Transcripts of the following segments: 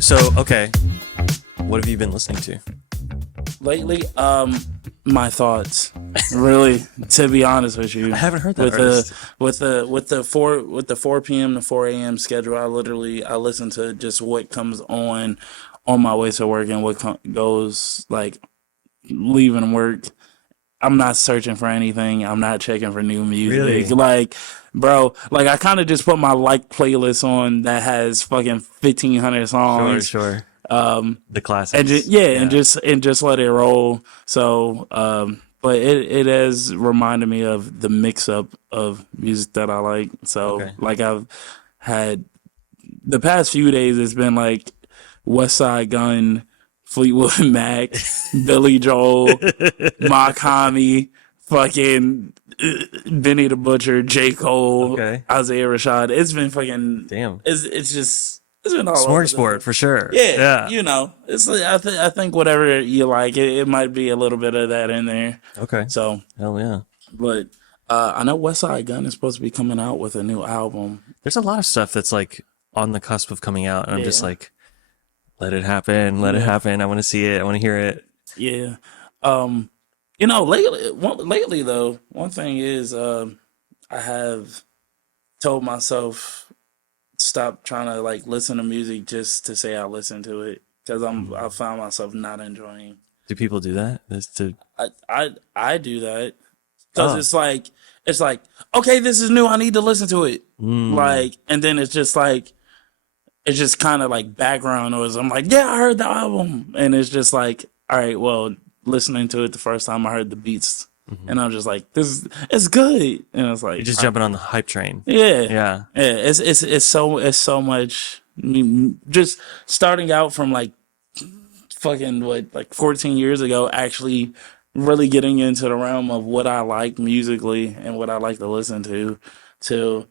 So, okay, what have you been listening to? Lately, my thoughts. Really, to be honest with you, I haven't heard that with artist. the 4 p.m. to 4 a.m. schedule, I listen to just what comes on my way to work and what goes like leaving work. I'm not searching for anything. I'm not checking for new music. Really? Like, bro, like I kind of just put my playlist on that has fucking 1,500 Sure, songs. sure. The And classics. and just let it roll. So, but it has reminded me of the mix up of music that I like. So, Okay. like I've had the past few days, it's been like West Side Gun, Fleetwood Mac, Billy Joel, Makami, fucking Benny the Butcher, J. Cole, Okay. Isaiah Rashad. It's been fucking. Damn. It's just. It's been all over the Smorgasbord for sure. yeah, Yeah. you know, it's like, I think whatever you like, it might be a little bit of that in there. Okay. So, Hell yeah. but I know West Side Gun is supposed to be coming out with a new album. There's a lot of stuff that's like on the cusp of coming out, and I'm just Yeah. like, let it happen. Let it happen. I want to see it. I want to hear it. Yeah, lately though, one thing is I have told myself stop trying to like listen to music just to say I listen to it because I found myself not enjoying. Do people do that? I do that because Oh. it's like okay, this is new. I need to listen to it. Mm. Like, and then it's just kind of like background noise. I'm like, yeah, I heard the album, and it's just like, all right, well, listening to it the first time I heard the beats, and I'm just like, it's good, and it's like You're just jumping on the hype train. yeah, Yeah. It's so much. Just starting out from like fucking like 14 years ago, actually really getting into the realm of what I like musically and what I like to listen to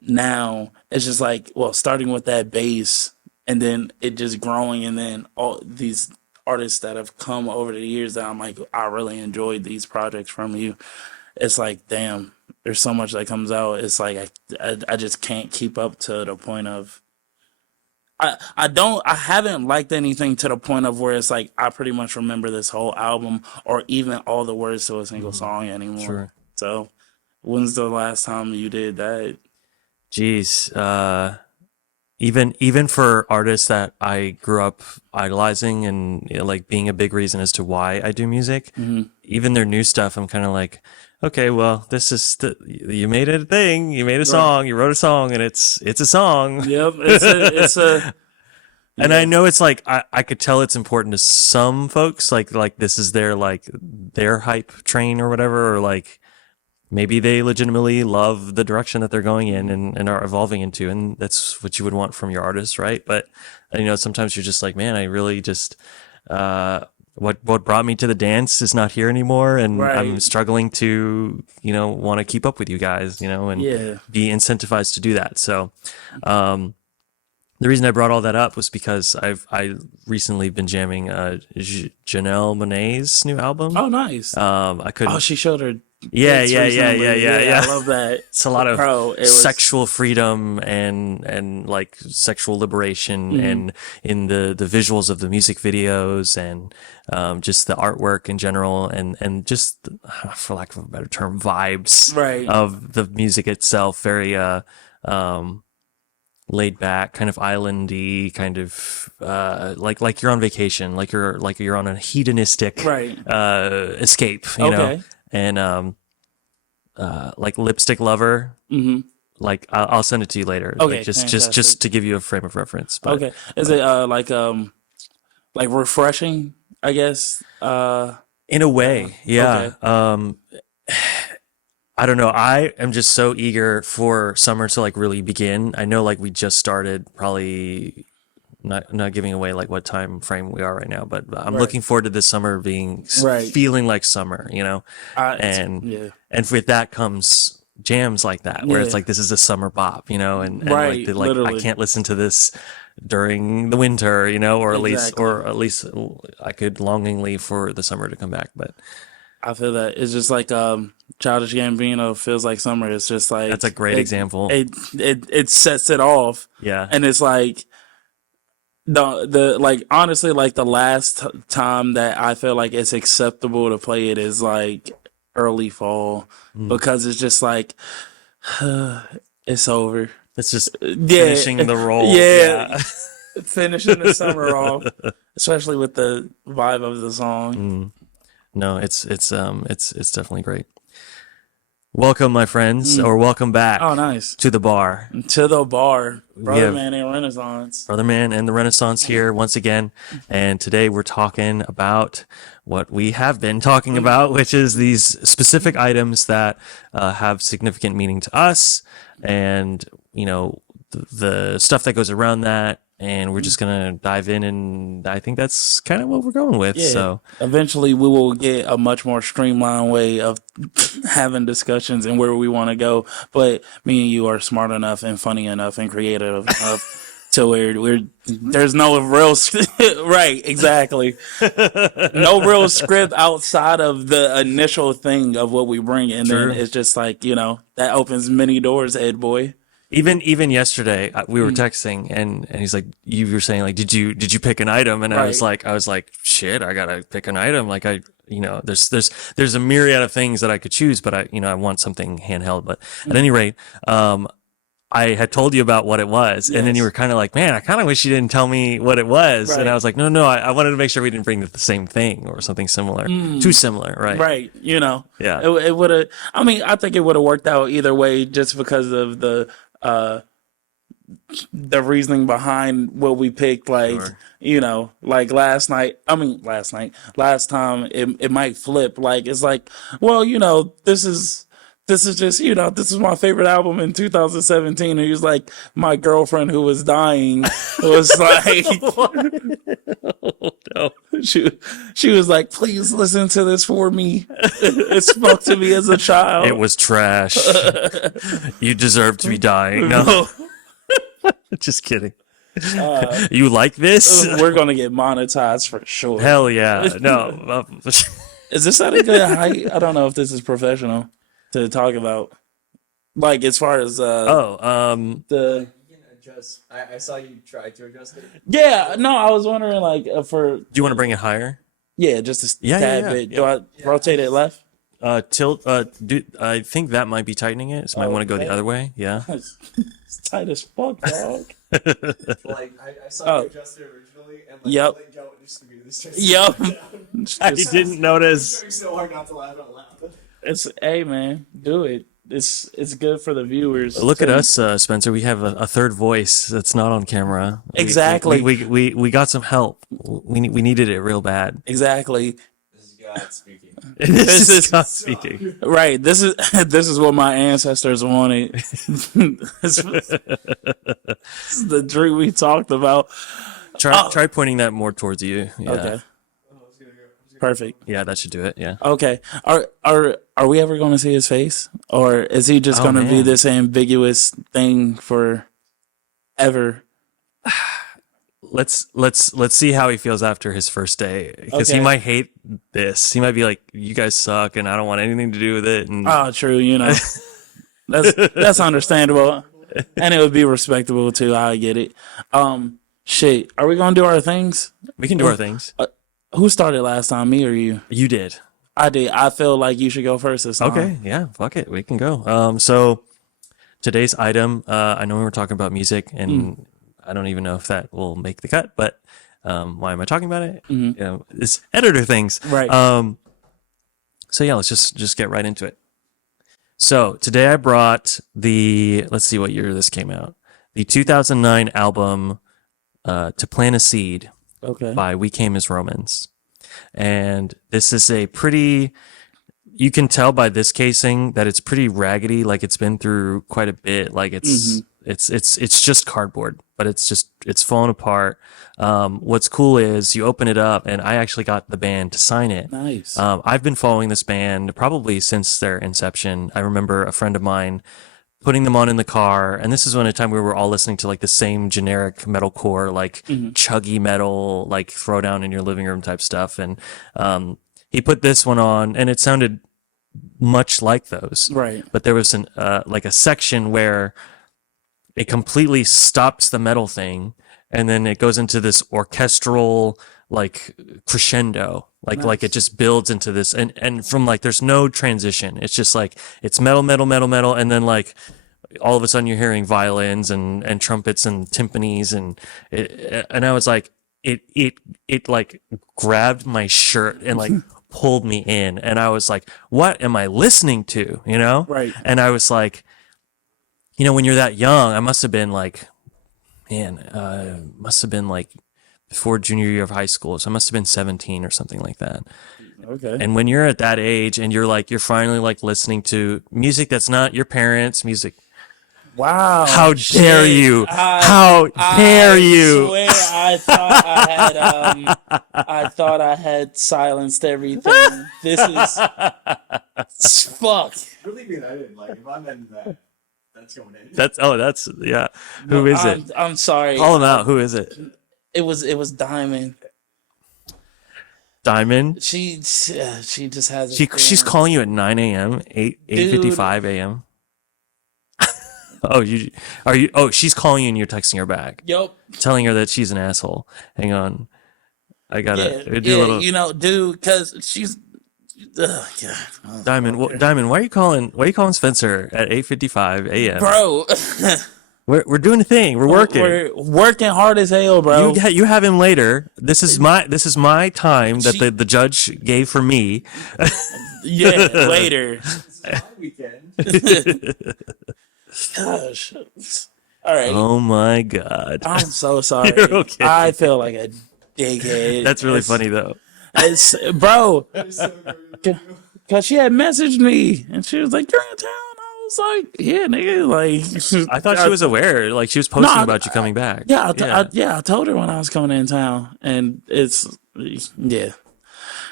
now it's just like, well, starting with that bass and then it just growing, and then all these artists that have come over the years that I'm like, I really enjoyed these projects from you. It's like, damn, there's so much that comes out. It's like I just can't keep up to the point of I haven't liked anything to the point of where it's like I pretty much remember this whole album or even all the words to a single song anymore. Sure. So when's the last time you did that? Jeez. Even for artists that I grew up idolizing and like being a big reason as to why I do music, even their new stuff, I'm kind of like, okay, well, this is you made it a thing. You made a song. You wrote a song, and it's a song. Yep, it's a And I know it's like I could tell it's important to some folks, like this is their hype train or whatever, or like maybe they legitimately love the direction that they're going in and are evolving into, and that's what you would want from your artist, right? But sometimes you're just like, man, I really just what brought me to the dance is not here anymore, and Right. I'm struggling to want to keep up with you guys, and be incentivized to do that. So the reason I brought all that up was because I recently been jamming Janelle Monáe's new album. oh nice. I couldn't. Oh, she showed her. Yeah, tits yeah, recently. yeah. I love that. It's a lot of Bro, it was sexual freedom and like sexual liberation, and in the visuals of the music videos, and just the artwork in general, and just, for lack of a better term, vibes right. of the music itself. Very laid back, kind of islandy, kind of like you're on vacation, like you're on a hedonistic Right. escape, you know. Okay. And like Lipstick Lover, like I'll send it to you later. Okay, Like just fantastic. to give you a frame of reference. But Okay. Is it like refreshing? I guess. in a way, yeah. I don't know. I am just so eager for summer to like really begin. I know like we just started, probably not giving away like what time frame we are right now, but I'm Right. looking forward to this summer being Right. feeling like summer, and yeah. and with that comes jams like that, where it's Yeah. like this is a summer bop, and Right, like I literally. can't listen to this during the winter, or Exactly. at least I could longingly for the summer to come back, but I feel that it's just like Childish Gambino feels like summer. It's just like that's a great example. It sets it off, Yeah. and it's like the like honestly, like the last time that I feel like it's acceptable to play it is like early fall Mm. because it's just like it's over. It's just Yeah, finishing the role. yeah. Yeah. Finishing the summer off, especially with the vibe of the song. Mm. No, it's definitely great. Welcome, my friends, Mm. or welcome Oh, back nice. to the bar. To the bar, We brother have man and Renaissance. Brother Man and the Renaissance here once again, and today we're talking about what we have been talking about, which is these specific items that have significant meaning to us, and the stuff that goes around that. And we're just gonna dive in, and I think that's kind of what we're going with. Yeah. So Eventually, we will get a much more streamlined way of having discussions and where we want to go. But me and you are smart enough and funny enough and creative enough to where there's no real right, exactly. No real script outside of the initial thing of what we bring, and then true. it's just like that opens many doors, Ed boy. Even yesterday, we were Mm, texting, and he's like, you were saying like, did you pick an item? And right. I was like, shit, I gotta pick an item. Like there's a myriad of things that I could choose, but I want something handheld. But at Mm, any rate, I had told you about what it was, and then you yes. were kind of like, man, I kind of wish you didn't tell me what it was. And I Right. was like, no, I wanted to make sure we didn't bring the same thing or something similar, too Mm, similar, right? right. Yeah, It would have. I mean, I think it would have worked out either way, just because of uh the reasoning behind what we picked. Like sure. like last night. I mean, last time it might flip. Like it's like, well, this is just this is my favorite album in 2017. And he was like, my girlfriend who was dying was like. No. She, she was like, please listen to this for me. It spoke to me as a It child. was trash. You deserve to be dying. No, just kidding. Uh, You like this? we're gonna get monetized for sure. Hell yeah. No. Is this at a good height? I don't know if this is professional to talk about. Like as far as Oh, the You can adjust. I saw you try to adjust it. yeah, no, I was wondering like for do you want to bring it higher? yeah, just a Yeah, tad yeah, bit. yeah. Do I rotate it left? Tilt, I think that might be tightening it. So might want to go the Okay. other way. Yeah. It's tight as fuck, dog. Like I saw Oh, you adjust it originally, and like yep, let go, and just be this. yep. I Just didn't notice. Trying so hard not to laugh out loud. it's hey man, do it. It's good for the viewers. Look at us, Spencer. We have a third voice that's not on camera. Exactly. We got some help. We needed it real bad. Exactly. This is God speaking. This This is is God speaking. right. This is this is what my ancestors wanted. This is the dream we talked about. Try pointing that more towards you. Yeah. Okay. Oh, I was gonna go. Perfect. Yeah, that should do it. Yeah. Okay. Are we ever going to see his face, or is he just Oh going to be man. this ambiguous thing for ever? Let's see how he feels after his first day, because he Okay. might hate this. He might be like, "You guys suck, and I don't want anything to do with it." And Oh, true. That's understandable, and it would be respectable too. I get it. Shit. Are we gonna do our things? we can do our things. Who started last time? Me or you? You did. I did. I feel like you should go first this time. Okay. Yeah. Fuck it. We can go. So today's item. I know we were talking about music, and I don't even know if that will make the cut. But why am I talking about it? It's editor things. Right. So yeah, let's just get right into it. So today I brought let's see what year this came out. The 2009 album "To Plant a Seed" Okay. by We Came as Romans, and this is a pretty. You can tell by this casing that it's pretty raggedy. Like it's been through quite a bit. Like it's just cardboard, but it's falling apart. What's cool is you open it up, and I actually got the band to sign it. Nice. I've been following this band probably since their inception. I remember a friend of mine putting them on in the car, and this is when a time we were all listening to like the same generic metalcore, like chuggy metal, like throw down in your living room type stuff. And he put this one on, and it sounded much like those. Right. But there was like a section where it completely stops the metal thing, and then it goes into this orchestral like crescendo, like it Nice. just builds into this, and from like there's no transition. It's just like it's metal, metal, metal, metal, and then like all of a sudden you're hearing violins and trumpets and timpanis and I was like it like grabbed my shirt and like pulled me in, and I was like, what am I listening to, you know? Right. And I was like, you know, when you're that young, I must have been like, man, must have been like before junior year of high school, so I must have been 17 or something like that. Okay. And when you're at that age and you're finally like listening to music that's not your parents' music. Wow. How dare shit. you? How dare you? Swear I thought I had silenced everything. This is fuck. Believe me, I didn't. Like, if I'm in that, that's going in. That's yeah. Who is it? I'm sorry. Call him out. Who is it? It was Diamond. Diamond. She just has. She's calling you at 9 a.m. 8:55 a.m. Oh, she's calling you and you're texting her back, Yup. telling her that she's an asshole. Hang on, I gotta Yeah, do a little. you know, dude, because she's. God. Oh, Diamond, okay. Diamond, why are you calling Spencer at 8:55 a.m.? Bro, We're doing a thing. We're working. we're working hard as hell, bro. You have him later. This is my time that the judge gave for me. Yeah, later. It's my weekend. Gosh. All right. Oh my god. I'm so sorry. You're okay. I feel like a dickhead. That's really funny though. Bro, It's so good. because she had messaged me and she was like, "You're in town." I was like, "Yeah, nigga." Like, I thought she was aware. Like she was posting No, about you coming back. Yeah, I told her when I was coming in town, and yeah.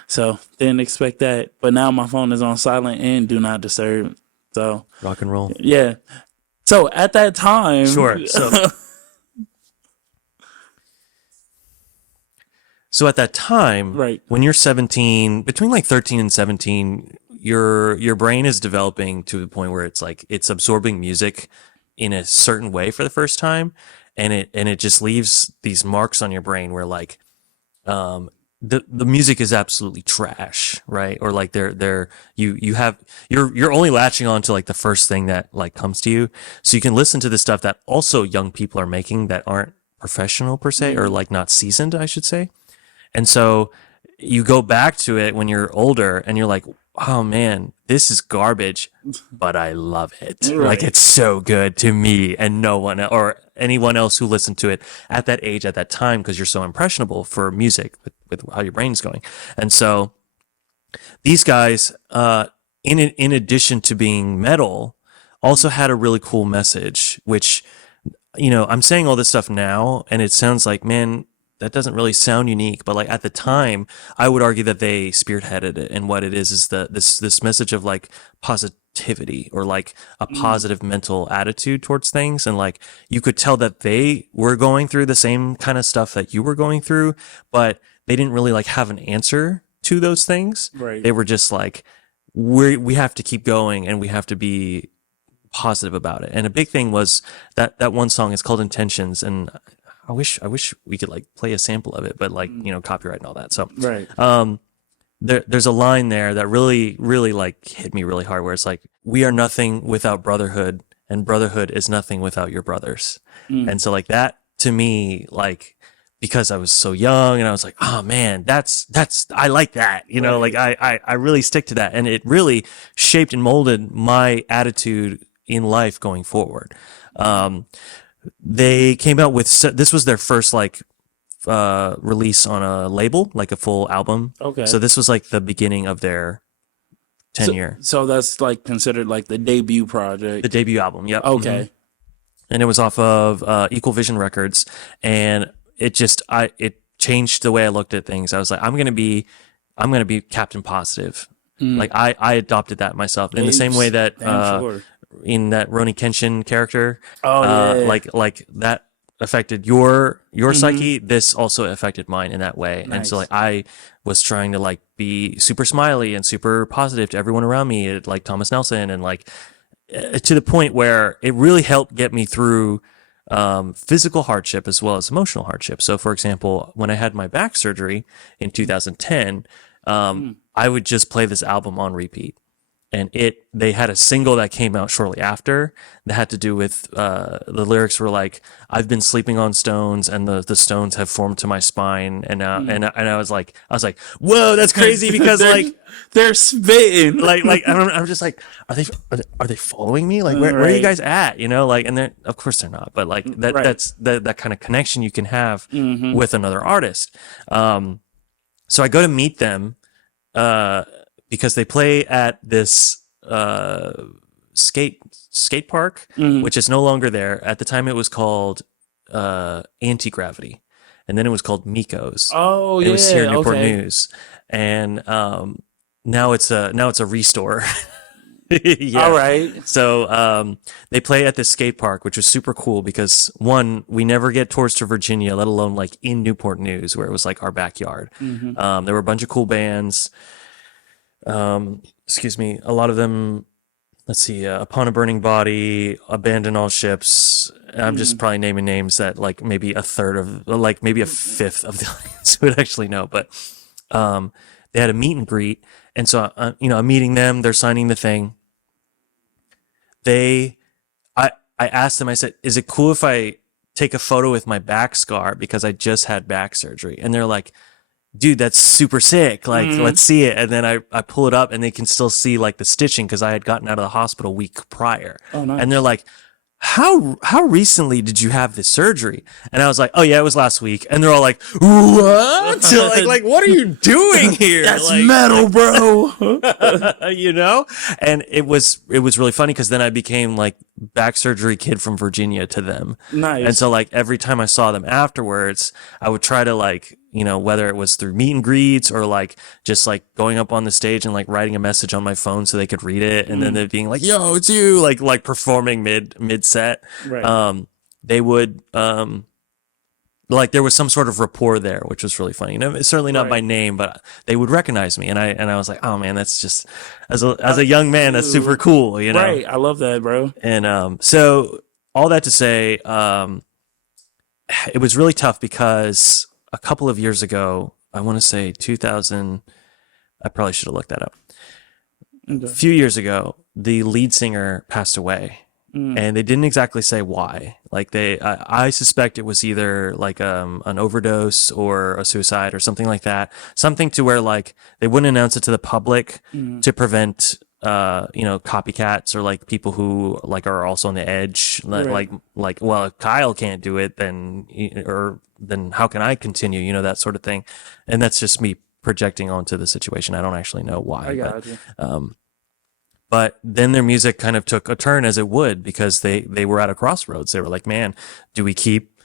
So didn't expect that, but now my phone is on silent and do not disturb. So Rock and roll. yeah. So at that time, Sure. So at that time, Right. when you're 17, between like 13 and 17, your brain is developing to the point where it's like it's absorbing music in a certain way for the first time, and it just leaves these marks on your brain where like the music is absolutely trash, right? Or like you're only latching on to like the first thing that like comes to you, so you can listen to the stuff that also young people are making that aren't professional per se, or like not seasoned, I should say. And so you go back to it when you're older and you're like, oh man, this is garbage, but I love it. Right. Like it's so good to me and no one or anyone else who listened to it at that age, at that time, because you're so impressionable for music with how your brain's going. And so these guys, in addition to being metal, also had a really cool message, which, you know, I'm saying all this stuff now and it sounds like, man, that doesn't really sound unique, but like at the time, I would argue that they spearheaded it. And what it is this message of like positivity or like a positive mental attitude towards things. And like you could tell that they were going through the same kind of stuff that you were going through, but they didn't really like have an answer to those things. Right. They were just like, we have to keep going and we have to be positive about it. And a big thing was that one song is called Intentions, and I wish we could like play a sample of it, but like, you know, copyright and all that. So, Right. there's a line there that really, really like hit me really hard where it's like, we are nothing without brotherhood and brotherhood is nothing without your brothers. And so like that to me, like, because I was so young and I was like, oh man, that's, I like that, you know, like I really stick to that. And it really shaped and molded my attitude in life going forward. They came out with, this was their first like release on a label, like a full album. Okay. So this was like the beginning of their tenure. So that's like considered like the debut project. The debut album, yep. Okay. Mhm. And it was off of Equal Vision Records, and it changed the way I looked at things. I was like, I'm gonna be Captain Positive. Like I adopted that myself in the same way that Damn sure. in that Roni Kenshin character. Oh, yeah. Like that affected your psyche. This also affected mine in that way. And so Nice. like I was trying to like be super smiley and super positive to everyone around me, like Thomas Nelson, and like to the point where it really helped get me through physical hardship as well as emotional hardship. So, for example, when I had my back surgery in 2010, I would just play this album on repeat. And they had a single that came out shortly after that had to do with the lyrics were like, I've been sleeping on stones and the stones have formed to my spine. And I was like, whoa, that's crazy because they're spitting. I'm just like, are they following me? Like, where are you guys at? You know, like, and they're, of course they're not, but like that's that kind of connection you can have with another artist. So I go to meet them, because they play at this skate park, which is no longer there. At the time, it was called Anti-Gravity, and then it was called Miko's. Oh, It was here in Newport okay. News, and now it's a restore. Yeah. All right. So they play at this skate park, which was super cool because one, we never get tours to Virginia, let alone like in Newport News, where it was like our backyard. There were a bunch of cool bands. Excuse me, a lot of them, let's see, Upon a Burning Body, Abandon All Ships. I'm just probably naming names that like maybe a third of, like maybe a fifth of the audience would actually know. But they had a meet and greet. And so, I'm meeting them, they're signing the thing. I asked them, I said, is it cool if I take a photo with my back scar because I just had back surgery? And they're like, dude, that's super sick. Like, let's see it. And then I pull it up and they can still see like the stitching because I had gotten out of the hospital a week prior. Oh, nice. And they're like, how recently did you have this surgery? And I was like, oh yeah, it was last week. And they're all like, what? So like, what are you doing here? That's like, metal, bro. And it was really funny because then I became like back surgery kid from Virginia to them. Nice. And so like every time I saw them afterwards, I would try to like, whether it was through meet and greets or like just like going up on the stage and like writing a message on my phone so they could read it. And then they're being like, yo, it's you, like performing mid set. Right. They would, like there was some sort of rapport there, which was really funny. Certainly not by name, but they would recognize me. And I was like, oh man, that's just, as a young man, that's super cool, Right. I love that, bro. And so all that to say, it was really tough because a couple of years ago, I want to say 2000, I probably should have looked that up. A few years ago, the lead singer passed away. And they didn't exactly say why. Like I suspect it was either like an overdose or a suicide or something like that. Something to where like they wouldn't announce it to the public to prevent copycats or like people who like are also on the edge. Right. Like well, if Kyle can't do it, then how can I continue? That sort of thing. And that's just me projecting onto the situation. I don't actually know why. I got you. But then their music kind of took a turn as it would because they were at a crossroads. They were like, man, do we keep,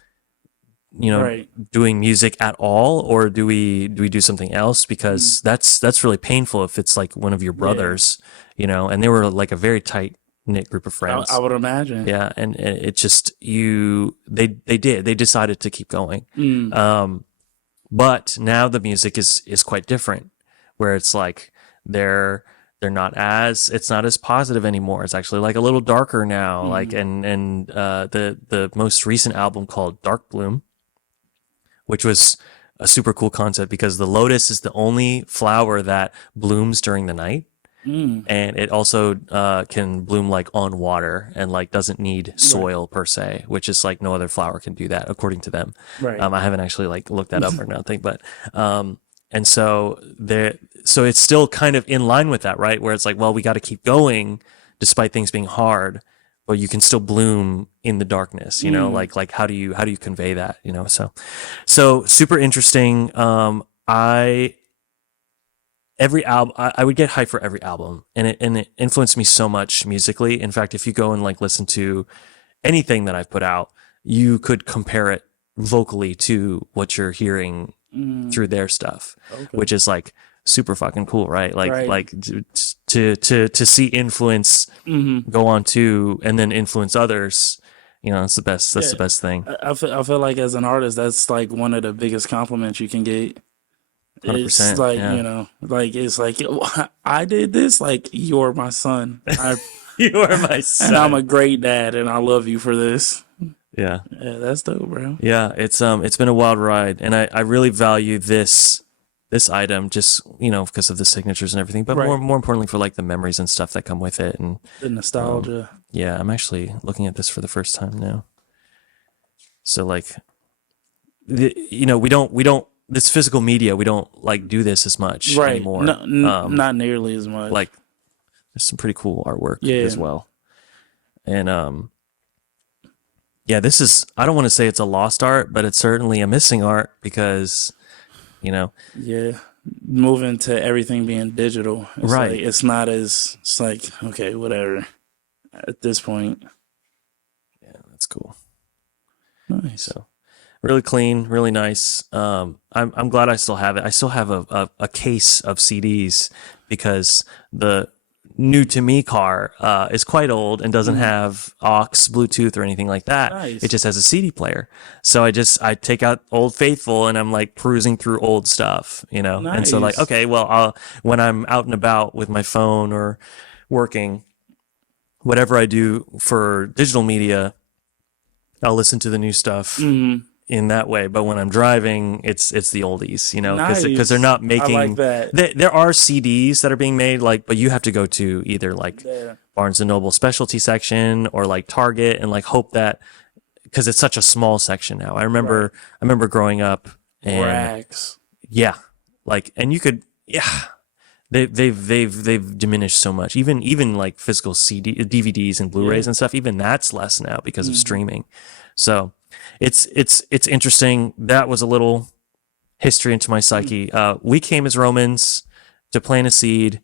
Right. doing music at all, or do we do something else? Because that's really painful if it's like one of your brothers, and they were like a very tight knit group of friends. I would imagine. Yeah. And it just, they decided to keep going. But now the music is quite different, where it's like it's not as positive anymore. It's actually like a little darker now. Like, and the most recent album called Dark Bloom, which was a super cool concept because the lotus is the only flower that blooms during the night. And it also can bloom like on water and like doesn't need soil per se, which is like no other flower can do that according to them. Right. I haven't actually like looked that up or nothing, but and so so it's still kind of in line with that, right? Where it's like, well, we got to keep going despite things being hard, but you can still bloom in the darkness, like how do you convey that, so super interesting. Every album, I would get hyped for every album, and it influenced me so much musically. In fact, if you go and like listen to anything that I've put out, you could compare it vocally to what you're hearing through their stuff, which is like super fucking cool, right? Like to see influence go on to and then influence others. It's the best. That's the best thing. I feel like as an artist, that's like one of the biggest compliments you can get. 100%, It's like, yeah. like it's like I did this, like you're my son. You are my son. And I'm a great dad and I love you for this. Yeah. Yeah, that's dope, bro. Yeah, it's been a wild ride, and I really value this item just because of the signatures and everything, but Right. more importantly for like the memories and stuff that come with it. And The nostalgia. yeah, I'm actually looking at this for the first time now. So like we don't this physical media, we don't like do this as much Right. anymore. Not nearly as much. Like there's some pretty cool artwork Yeah. as well, and yeah, this is, I don't want to say it's a lost art, but it's certainly a missing art because you know Yeah. Moving to everything being digital. It's Right. like it's not as it's like, okay, whatever at this point. Yeah, that's cool. Nice. So really clean, really nice. I'm glad I still have it. I still have a case of CDs because the new to me car is quite old and doesn't have aux, Bluetooth, or anything like that. Nice. It just has a CD player. So I take out Old Faithful and I'm like perusing through old stuff, And so like, Nice. okay, well, when I'm out and about with my phone or working, whatever I do for digital media, I'll listen to the new stuff Mm-hmm. in that way. But when I'm driving, it's the oldies, because Nice. they're not I making. like that. There are CDs that are being made, but you have to go to either like Yeah. Barnes and Noble specialty section or like Target and like hope that, because it's such a small section now. I remember growing up and Racks. yeah, and you could, yeah. They've diminished so much. Even like physical DVDs and Blu-rays and stuff. Even that's less now because of streaming. So it's interesting. That was a little history into my psyche. We came as Romans to plant a seed.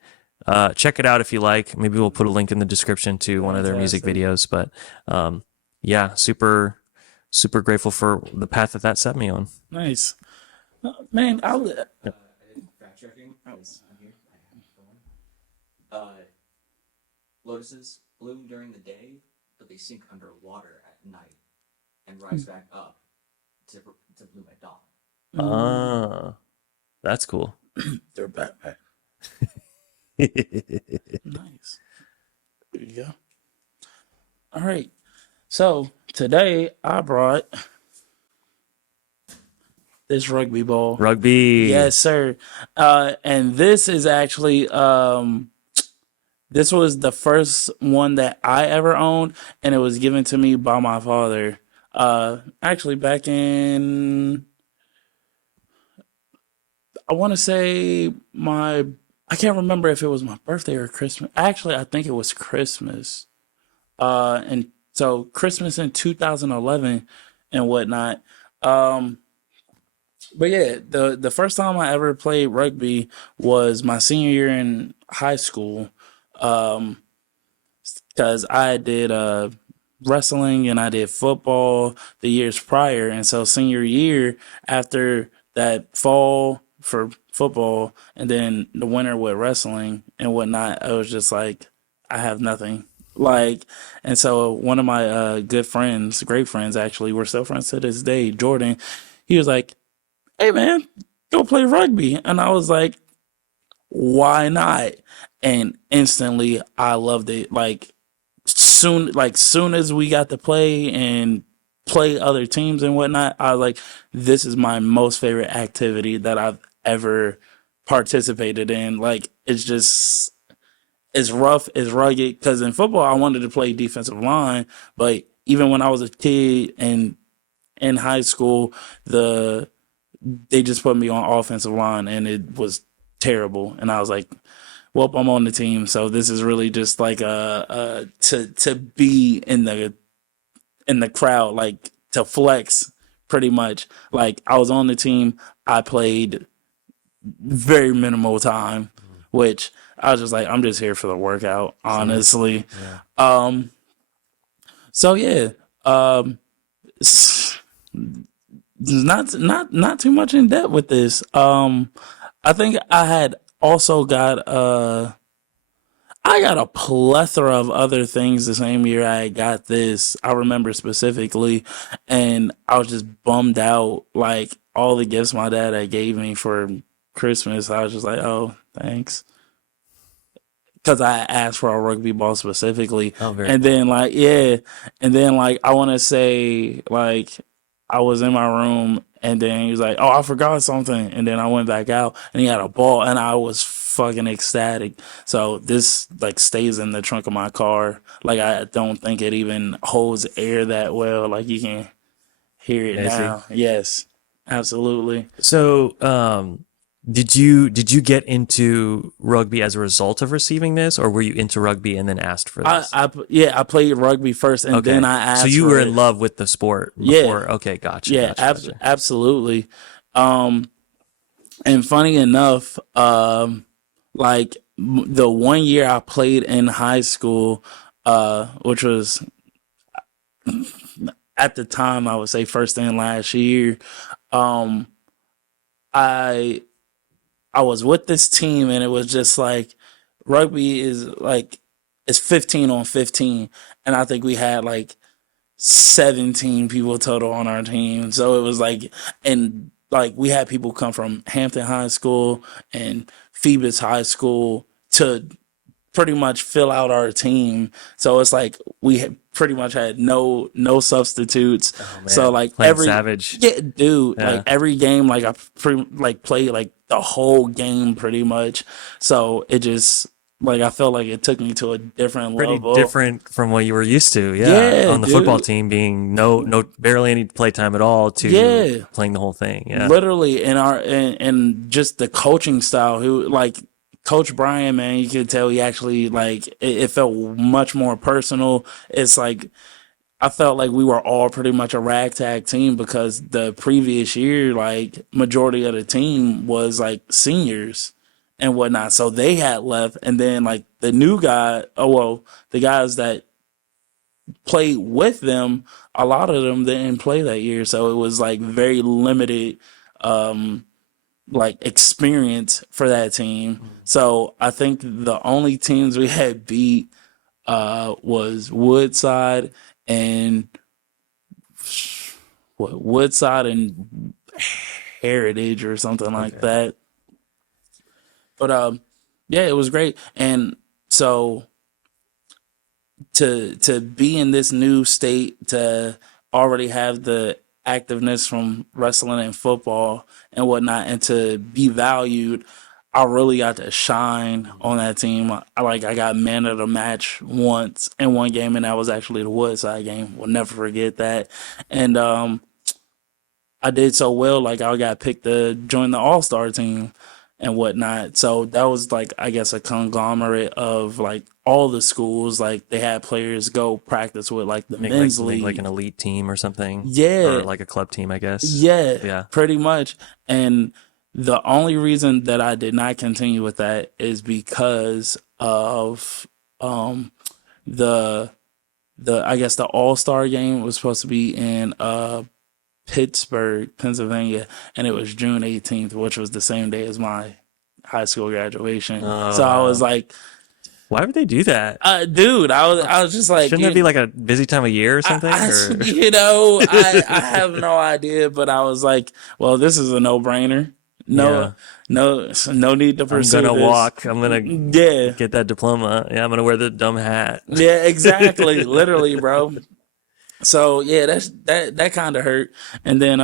Check it out if you like. Maybe we'll put a link in the description to one of their music Fantastic. videos. But yeah, super grateful for the path that set me on. Nice. Man, Fact checking. I'm here. I have the phone. Lotuses bloom during the day, but they sink underwater at night and rise back up to bloom at dawn. Ah, that's cool. they're backpack. Nice. There you go. All right. So today I brought this rugby ball. Rugby. Yes, sir. And this is actually this was the first one that I ever owned, and it was given to me by my father. Actually back in, I want to say I can't remember if it was my birthday or Christmas. Actually, I think it was Christmas. And so Christmas in 2011 and whatnot. But yeah, the first time I ever played rugby was my senior year in high school. Because I did wrestling and I did football the years prior, and so senior year after that fall for football and then the winter with wrestling and whatnot, I was just like, I have nothing. Like, and so one of my good friends, great friends actually, we're still friends to this day, Jordan, he was like, hey man, go play rugby. And I was like, why not? And instantly I loved it. Soon as we got to play and play other teams and whatnot, I was like, this is my most favorite activity that I've ever participated in. Like, it's rough, it's rugged. Because in football, I wanted to play defensive line, but even when I was a kid and in high school, they just put me on offensive line, and it was terrible. And I was like, well, I'm on the team, so this is really just like to be in the crowd, like to flex, pretty much. Like I was on the team, I played very minimal time, which I was just like, I'm just here for the workout, honestly. Um, so yeah, not too much in depth with this. I think I had also got I got a plethora of other things the same year I got this. I remember specifically, and I was just bummed out. Like all the gifts my dad had gave me for Christmas, I was just like, oh, thanks. because I asked for a rugby ball specifically. Oh, very And cool. then like, yeah, and then like I want to say like I was in my room and then he was like, "Oh, I forgot something," and then I went back out and he had a ball and I was fucking ecstatic. So this like stays in the trunk of my car. Like I don't think it even holds air that well. Like you can hear it I see. now. Yes, absolutely. So, did you get into rugby as a result of receiving this, or were you into rugby and then asked for this? Yeah, I played rugby first and then Okay, I so asked you for were it. in love with the sport Yeah, before. Okay, gotcha, yeah, gotcha, gotcha. absolutely. Um, and funny enough, like the 1 year I played in high school, which was at the time I would say first and last year, um, I I was with this team and it was just like rugby is like it's 15 on 15, and I think we had like 17 people total on our team. So it was like, and like we had people come from Hampton High School and Phoebus High School to pretty much fill out our team. So it's like we had pretty much had no substitutes. Oh So man, like playing savage. yeah, dude, like Yeah, every game, like I like played like the whole game pretty much. So it just like I felt like it took me to a different pretty level. different from what you were used to. Yeah, Yeah, on the football dude. team being no barely any play time at all to Yeah, playing the whole thing. Yeah, literally, and just the coaching style. Who like Coach Brian, man, you could tell he actually like it felt much more personal. It's like I felt like we were all pretty much a ragtag team because the previous year, like majority of the team was like seniors and whatnot, so they had left, and then like the new guy, oh well, the guys that played with them, a lot of them didn't play that year, so it was like very limited um like experience for that team. So I think the only teams we had beat was Woodside and Woodside and Heritage or something like okay. that. But yeah, it was great. And so to be in this new state, to already have the activeness from wrestling and football and whatnot, and to be valued, I really got to shine on that team. I got man of the match once in one game, and that was actually the Woodside game. We'll never forget that. And I did so well, like I got picked to join the All Star team and whatnot. So that was like I guess a conglomerate of like all the schools. Like they had players go practice with like the men's Make like league. an elite team or something, or Yeah, like a club team, I guess. yeah, Yeah. pretty much. And the only reason that I did not continue with that is because of um the I guess the All Star game was supposed to be in Pittsburgh, Pennsylvania, and it was June 18th, which was the same day as my high school graduation. Oh So I was wow. like, Why would they do that? dude, I was just like, Shouldn't that be like a busy time of year or something? Or I have no idea, but I was like, well, this is a no brainer. No, yeah, no need to I'm pursue gonna this. walk. I'm gonna Yeah, get that diploma. Yeah, I'm gonna wear the dumb hat. yeah, exactly, literally, bro. So yeah, that kind of hurt. And then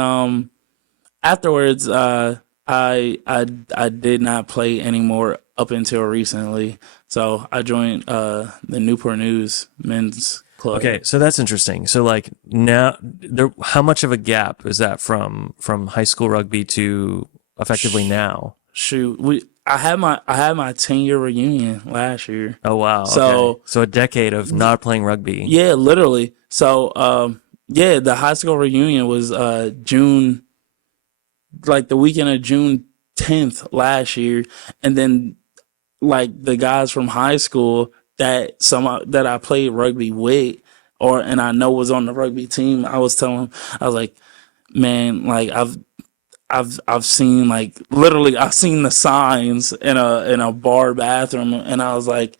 afterwards, I did not play anymore up until recently. So I joined the Newport News men's club. Okay, so that's interesting. So like now, how much of a gap is that from high school rugby to effectively now? Shoot, I had my 10-year reunion last year. Oh wow. Okay, So so a decade of not playing rugby. yeah, literally. So yeah, the high school reunion was June, like the weekend of June 10th last year, and then like the guys from high school that I played rugby with, or and I know was on the rugby team. I was telling them, I was like, man, like I've seen like literally I've seen the signs in a bar bathroom, and I was like,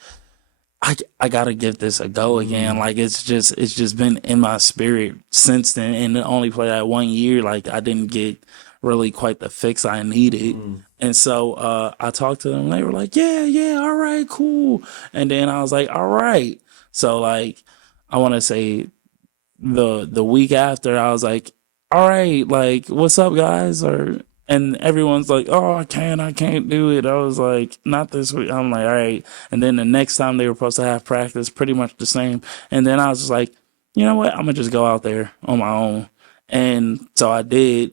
I gotta give this a go again. Mm, Like it's just been in my spirit since then, and only played that 1 year. Like I didn't get really quite the fix I needed. And so I talked to them. And they were like, yeah, all right, cool. And then I was like, all right. So like, I want to say the week after, I was like, all right, like, what's up, guys? Or and everyone's like, oh, I can't do it. I was like, not this week. I'm like, all right. And then the next time they were supposed to have practice, pretty much the same. And then I was just like, you know what? I'm gonna just go out there on my own. And so I did.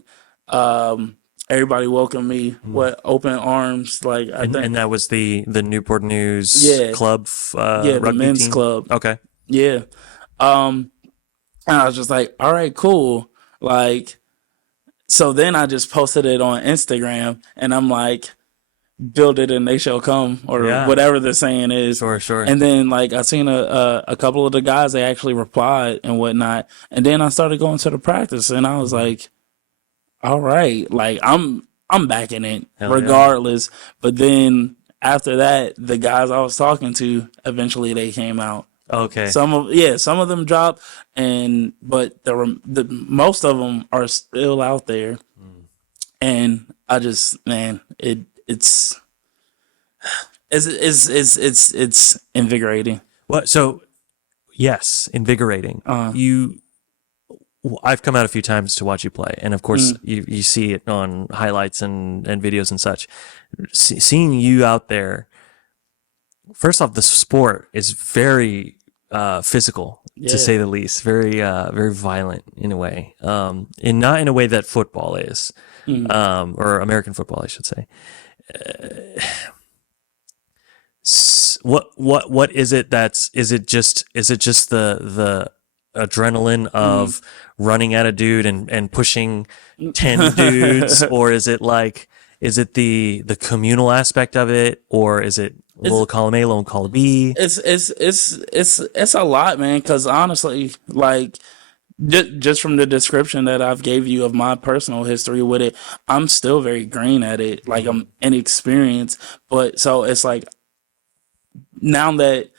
Everybody welcomed me with open arms. Like I think, And that was the Newport News Yeah. club yeah, the rugby men's team. club. Okay. Yeah. And I was just like, all right, cool. Like, so then I just posted it on Instagram and I'm like, build it and they shall come, or Yeah. whatever the saying is. Sure. And then like I seen a couple of the guys, they actually replied and whatnot. And then I started going to the practice and I was like, all right, like I'm backing it Hell yeah. regardless. But then after that, the guys I was talking to, eventually they came out. Okay. Some of them dropped, but the most of them are still out there, and I just, man, it's invigorating. What? So, yes, invigorating. I've come out a few times to watch you play, and of course, you see it on highlights and videos and such. Seeing you out there, first off, the sport is very physical, Yeah. to say the least. Very violent in a way, and not in a way that football is, or American football, I should say. What is it? Is it just the adrenaline of running at a dude and pushing 10 dudes, or is it the communal aspect of it, or is it little column A, little column B? It's a lot, man. Because honestly, like just from the description that I've gave you of my personal history with it, I'm still very green at it. Like I'm inexperienced, but so it's like now that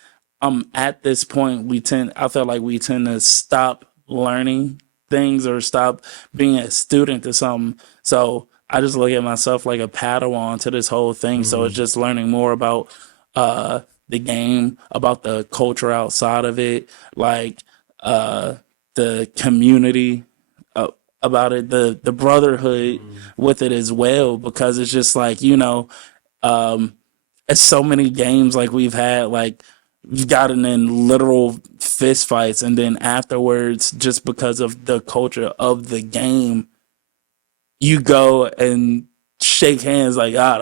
I'm at this point, I feel like we tend to stop learning things or stop being a student to something. So I just look at myself like a Padawan to this whole thing. So it's just learning more about the game, about the culture outside of it, like the community about it, the brotherhood with it as well, because it's just like, it's so many games like we've had, like we've gotten in literal fist fights, and then afterwards, just because of the culture of the game, you go and shake hands like, that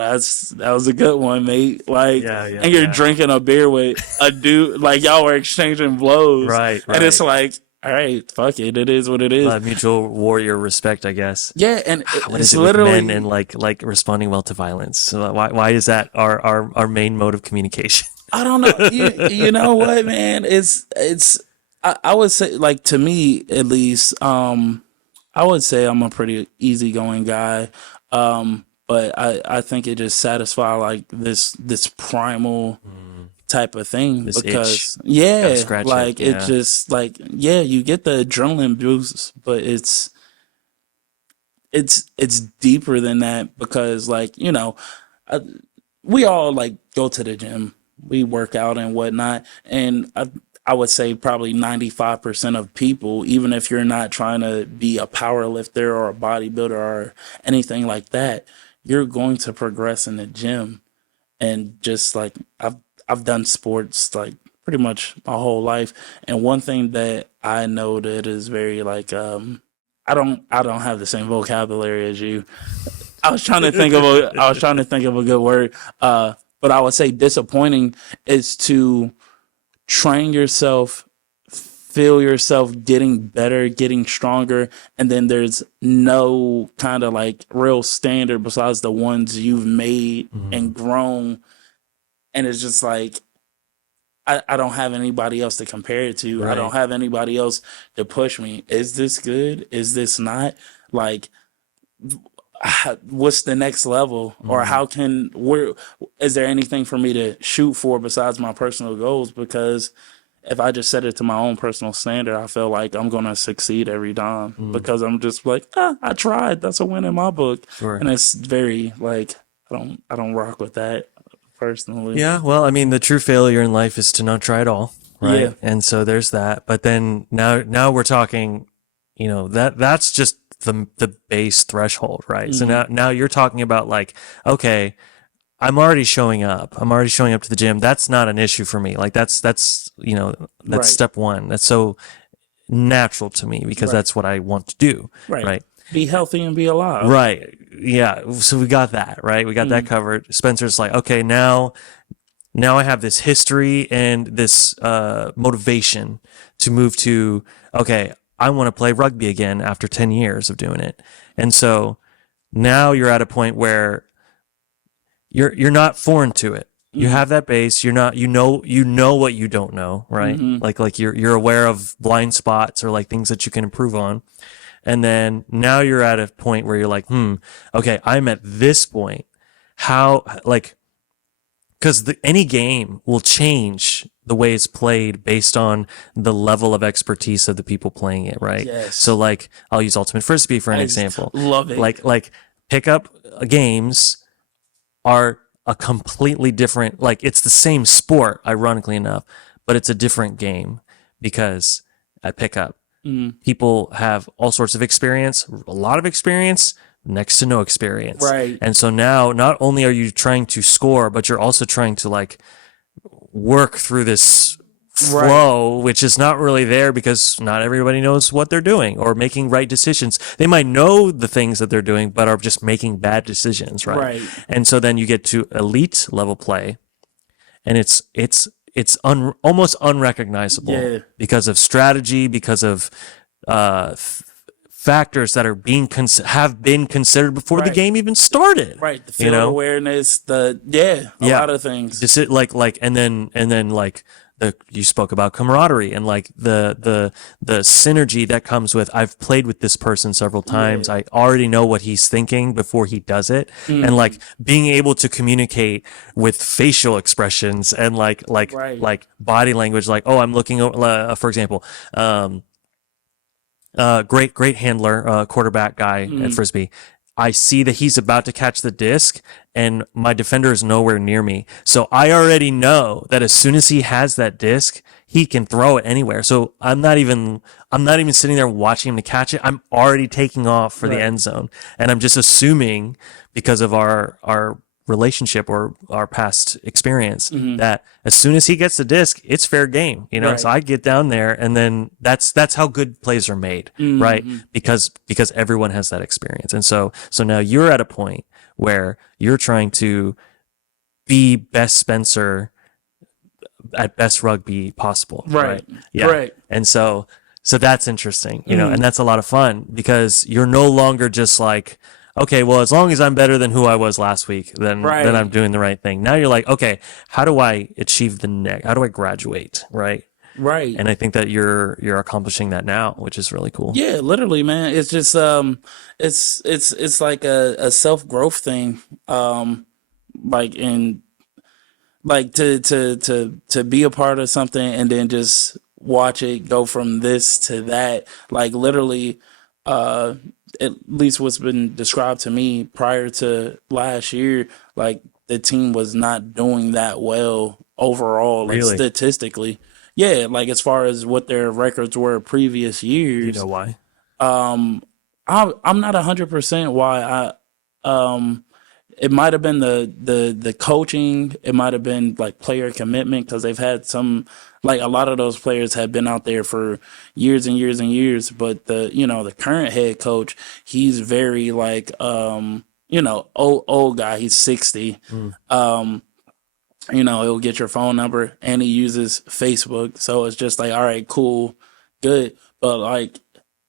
was a good one, mate. Like, and you're drinking a beer with a dude, like y'all were exchanging blows, Right. And it's like, all right, fuck it, it is what it is. Mutual warrior respect, I guess. Yeah, and What it's is it with literally men and like responding well to violence? So why is that our main mode of communication? I don't know. You know what, man? I would say, like, to me at least, I would say I'm a pretty easygoing guy. But I think it just satisfies like this primal type of thing, This because itch. Gotta scratch like it, it's just like, you get the adrenaline boost, but it's deeper than that, because like, we all like go to the gym, we work out and whatnot, and I would say probably 95% of people, even if you're not trying to be a power lifter or a bodybuilder or anything like that, you're going to progress in the gym. And just like I've done sports like pretty much my whole life, and one thing that I know that is very like I don't have the same vocabulary as you. I was trying to think of a good word. But I would say disappointing is to train yourself, feel yourself getting better, getting stronger, and then there's no kind of like real standard besides the ones you've made and grown. And it's just like, I don't have anybody else to compare it to. I don't have anybody else to push me. Is this good? Is this not? Like, what's the next level? Or is there anything for me to shoot for besides my personal goals? Because if I just set it to my own personal standard, I feel like I'm gonna succeed every time because I'm just like, I tried. That's a win in my book, Sure. and it's very like I don't rock with that personally. Yeah, well, I mean, the true failure in life is to not try at all, right? Yeah. And so there's that. But then now we're talking, that's just the base threshold, right? So now you're talking about like, okay, I'm already showing up. I'm already showing up to the gym. That's not an issue for me. Like that's Right. step one. That's so natural to me because Right. that's what I want to do, Right. right? Be healthy and be alive. Right. Yeah. So we got that, right? We got that covered. Spencer's like, okay, now I have this history and this motivation to move to, okay, I want to play rugby again after 10 years of doing it. And so now you're at a point where you're not foreign to it. You have that base. You're not, what you don't know, right? Like you're aware of blind spots or like things that you can improve on. And then now you're at a point where you're like, okay, I'm at this point. How, like, because any game will change the way it's played based on the level of expertise of the people playing it, right? Yes. So, like, I'll use Ultimate Frisbee for an example. Love it. Like pickup games are a completely different, like, it's the same sport, ironically enough, but it's a different game because at pickup, people have all sorts of experience, a lot of experience, next to no experience. Right. And so now not only are you trying to score, but you're also trying to like work through this flow, which is not really there because not everybody knows what they're doing or making right decisions. They might know the things that they're doing, but are just making bad decisions. Right. And so then you get to elite level play and it's almost unrecognizable because of strategy, because of factors that are have been considered before the game even started. Right. The field awareness, a lot of things. Just it and then like you spoke about camaraderie and like the synergy that comes with I've played with this person several times. I already know what he's thinking before he does it. And like being able to communicate with facial expressions and like body language, like, oh, I'm looking over, for example, great handler, quarterback guy at Frisbee. I see that he's about to catch the disc and my defender is nowhere near me. So I already know that as soon as he has that disc, he can throw it anywhere. So I'm not even sitting there watching him to catch it. I'm already taking off for the end zone. And I'm just assuming because of our relationship or our past experience that as soon as he gets the disc, it's fair game, So I get down there and then that's how good plays are made, right? Because everyone has that experience. And so now you're at a point where you're trying to be best Spencer at best rugby possible. Right. Yeah. Right. And so that's interesting, and that's a lot of fun because you're no longer just like, okay, well, as long as I'm better than who I was last week, then I'm doing the right thing. Now you're like, okay, how do I achieve the next? How do I graduate? Right. Right. And I think that you're accomplishing that now, which is really cool. Yeah, literally, man. It's just it's like a self-growth thing. Like in like to be a part of something and then just watch it go from this to that. Like literally, at least what's been described to me prior to last year, like the team was not doing that well overall, like Really? statistically. Yeah, like as far as what their records were previous years. You know why? I'm not 100% why it might have been the coaching. It might have been like player commitment because they've had some, like a lot of those players have been out there for years and years and years. But the current head coach, he's very like, old guy. He's 60. He'll get your phone number and he uses Facebook. So it's just like, all right, cool, good. But like,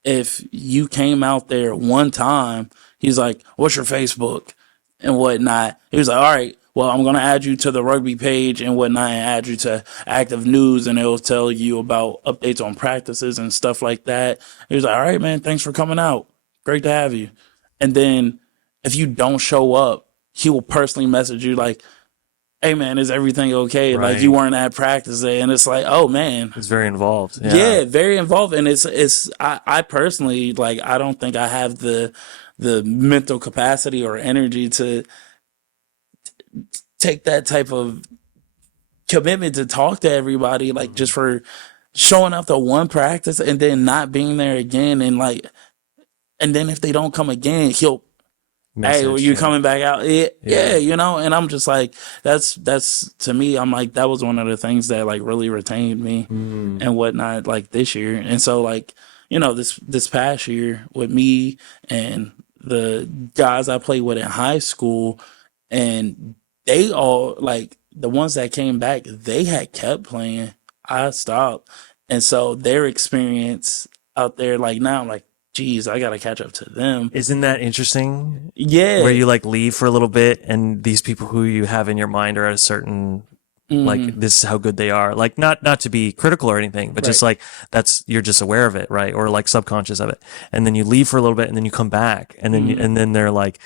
if you came out there one time, he's like, what's your Facebook and whatnot? He was like, all right, well, I'm going to add you to the rugby page and whatnot and add you to active news and it'll tell you about updates on practices and stuff like that. He was like, all right, man, thanks for coming out. Great to have you. And then if you don't show up, he will personally message you like, hey man, is everything okay? Like Right. you weren't at practice day, and it's like, oh man, It's very involved. Yeah. yeah, very involved. And I personally, like, I don't think I have the mental capacity or energy to take that type of commitment to talk to everybody, like just for showing up to one practice and then not being there again, and like, and then if they don't come again, he'll, hey, were Message. you Yeah. coming back out? Yeah, Yeah. you know. And I'm just like, that's to me, I'm like, that was one of the things that like really retained me Mm. and whatnot, like this year. And so like, you know, this past year with me and the guys I played with in high school, and they all, like, the ones that came back, they had kept playing. I stopped. And so their experience out there, like now I'm like, geez, I gotta catch up to them. Isn't that interesting? Yeah. Where you like leave for a little bit, and these people who you have in your mind are at a certain like Mhm. this is how good they are. Like not to be critical or anything, but just Right. like that's you're just aware of it, right? Or like subconscious of it. And then you leave for a little bit, and then you come back, and then Mhm. and then they're like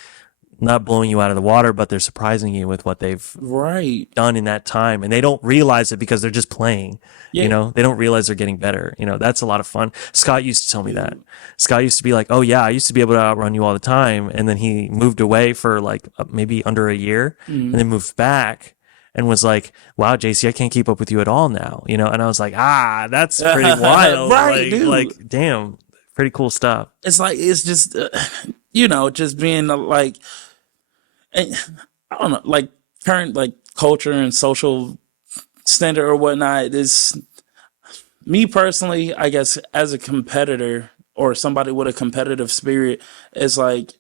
not blowing you out of the water, but they're surprising you with what they've Right. done in that time, and they don't realize it because they're just playing. Yeah. They don't realize they're getting better. That's a lot of fun. Scott used to tell me that. Scott used to be like, oh yeah, I used to be able to outrun you all the time, and then he moved away for like maybe under a year, and then moved back and was like, wow, JC, I can't keep up with you at all now. And I was like, that's pretty wild. Right, dude. Like damn, pretty cool stuff. It's like, it's just, you know, just being like, and I don't know, like current like culture and social standard or whatnot is, me personally, I guess as a competitor or somebody with a competitive spirit, is like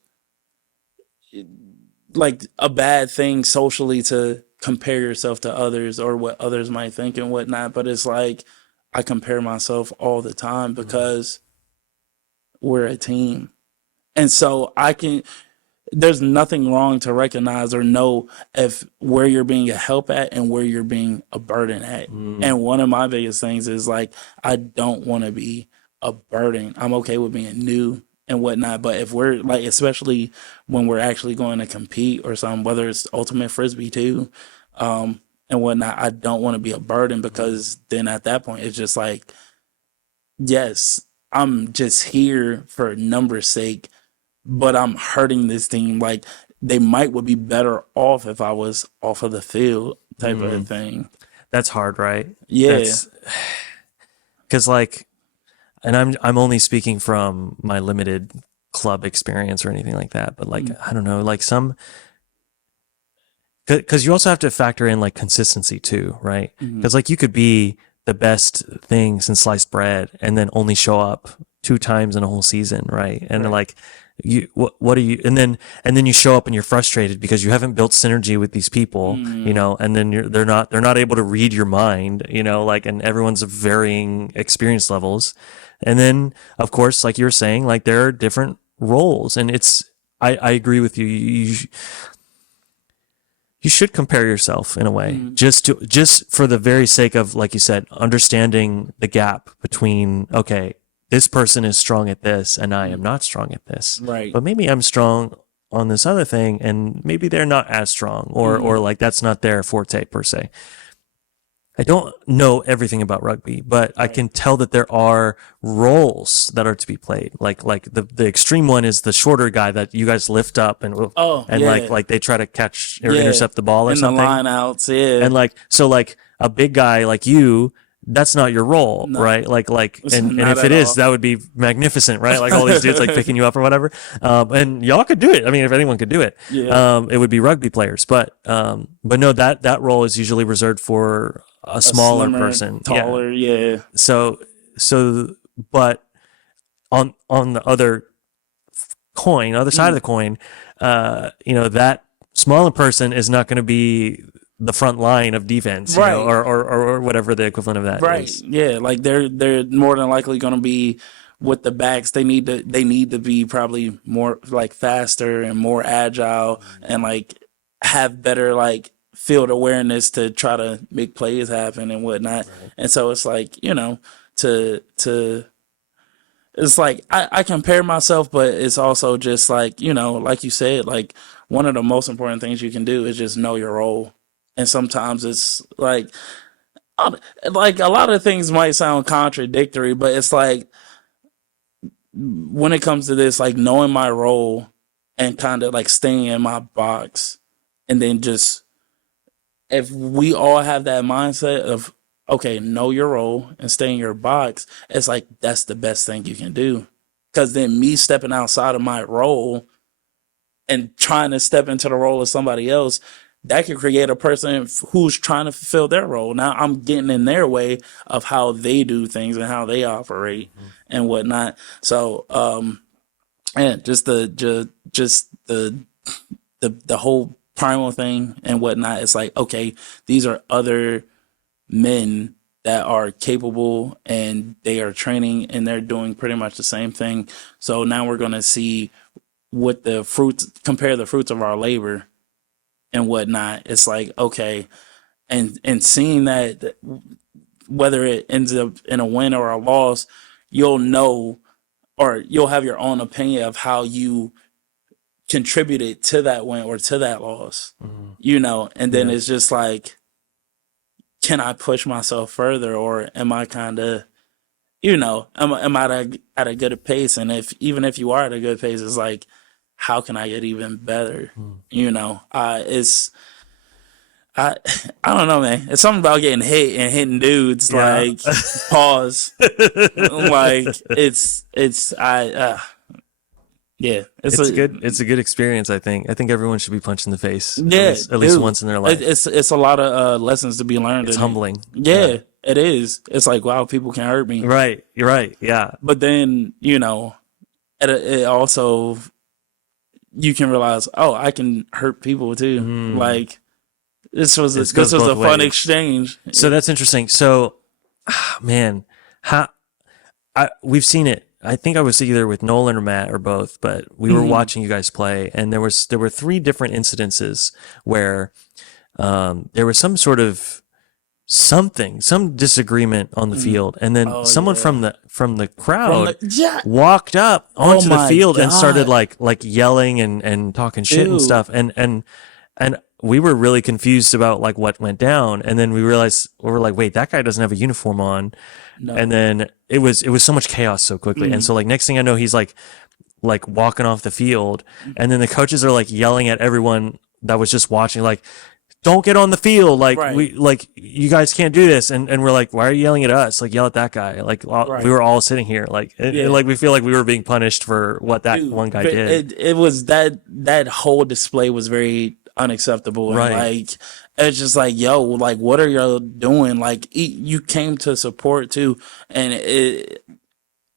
a bad thing socially to compare yourself to others or what others might think and whatnot. But it's like I compare myself all the time because we're a team. And so there's nothing wrong to recognize or know if where you're being a help at and where you're being a burden at. And one of my biggest things is like, I don't want to be a burden. I'm okay with being new and whatnot. But if we're like, especially when we're actually going to compete or something, whether it's ultimate frisbee too, and whatnot, I don't want to be a burden, because then at that point it's just like, yes, I'm just here for numbers sake, but I'm hurting this team. Like, they would be better off if I was off of the field, type of thing. That's hard, right? Yeah. That's because like, and I'm only speaking from my limited club experience or anything like that, but like I don't know, like because you also have to factor in like consistency too, right? Because like you could be the best thing since sliced bread and then only show up 2 times in a whole season, right? And like what are you, and then you show up and you're frustrated because you haven't built synergy with these people, and then they're not able to read your mind, like, and everyone's of varying experience levels. And then of course, like you're saying, like there are different roles, and I agree with you. You should compare yourself in a way, just for the very sake of, like you said, understanding the gap between, okay, this person is strong at this and I am not strong at this. Right. But maybe I'm strong on this other thing and maybe they're not as strong, or like that's not their forte per se. I don't know everything about rugby, but I can tell that there are roles that are to be played. Like the extreme one is the shorter guy that you guys lift up and yeah. like they try to catch or Yeah. intercept the ball or In the something. line outs, yeah. And like so like a big guy like you, that's not your role, right? Like and Not if at it is, all. that would be magnificent, right? Like all these dudes like picking you up or whatever. And y'all could do it. I mean, if anyone could do it, Yeah. it would be rugby players. But no, that role is usually reserved for a smaller Slimmer, person, taller, yeah. So, but on the other side of the coin, that smaller person is not going to be the front line of defense, Right. or whatever the equivalent of that Right. is. Yeah. Like they're more than likely going to be with the backs. They need to be probably more like faster and more agile and like have better like field awareness to try to make plays happen and whatnot. And so it's like, to it's like I compare myself, but it's also just like, like you said, like one of the most important things you can do is just know your role. and sometimes it's like a lot of things might sound contradictory, but it's like when it comes to this, like knowing my role and kind of like staying in my box, and then just if we all have that mindset of okay, know your role and stay in your box, it's like that's the best thing you can do. Because then me stepping outside of my role and trying to step into the role of somebody else, that could create a person who's trying to fulfill their role. Now I'm getting in their way of how they do things and how they operate and whatnot. So, and just the whole primal thing and whatnot. It's like, okay, these are other men that are capable and they are training and they're doing pretty much the same thing. So now we're going to see what the fruits, compare the fruits of our labor and whatnot. It's like, okay, and seeing that whether it ends up in a win or a loss, you'll know, or you'll have your own opinion of how you contributed to that win or to that loss, and then it's just like, can I push myself further, or am I kind of, am I at a good pace? And even if you are at a good pace, it's like, how can I get even better? It's, I don't know, man. It's something about getting hit and hitting dudes. Yeah. Like, pause. Like yeah, It's a good experience. I think everyone should be punched in the face. Yeah, at least dude. once in their life. It's a lot of lessons to be learned. It's humbling. Yeah, it is. It's like, wow, people can hurt me. Right. You're right. Yeah. But then, it also, you can realize, oh, I can hurt people too. Like, this was a fun exchange. So that's interesting. So, man, we've seen it. I think I was either with Nolan or Matt or both, but we were watching you guys play, and there were 3 different incidences where there was some sort of some disagreement on the field, and then someone from the crowd walked up onto the field and started like yelling and talking shit and stuff, and we were really confused about like what went down, and then we realized, we were like, wait, that guy doesn't have a uniform on. No. And then it was so much chaos so quickly. And so like next thing I know, he's like walking off the field, and then the coaches are like yelling at everyone that was just watching, like, don't get on the field. Like, you guys can't do this. And we're like, why are you yelling at us? Like, yell at that guy. Like, we were all sitting here. Like, like we feel like we were being punished for what that one guy did. It was that whole display was very unacceptable. And like, it's just like, yo, like, what are y'all doing? Like, you came to support too. And it,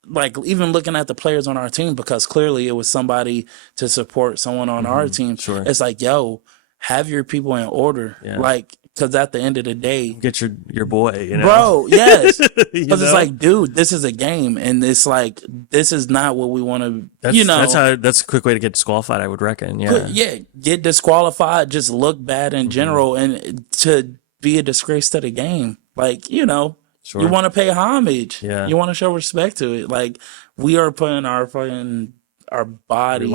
like, even looking at the players on our team, because clearly it was somebody to support someone on our team. Sure. It's like, yo, have your people in order. Yeah. Like, because at the end of the day, get your boy, bro. Yes, because it's like, dude, this is a game, and it's like, this is not what we want to. That's a quick way to get disqualified, I would reckon. Yeah, get disqualified, just look bad in general, and to be a disgrace to the game. Like, sure. You want to pay homage. Yeah, you want to show respect to it. Like, we are putting our bodies, our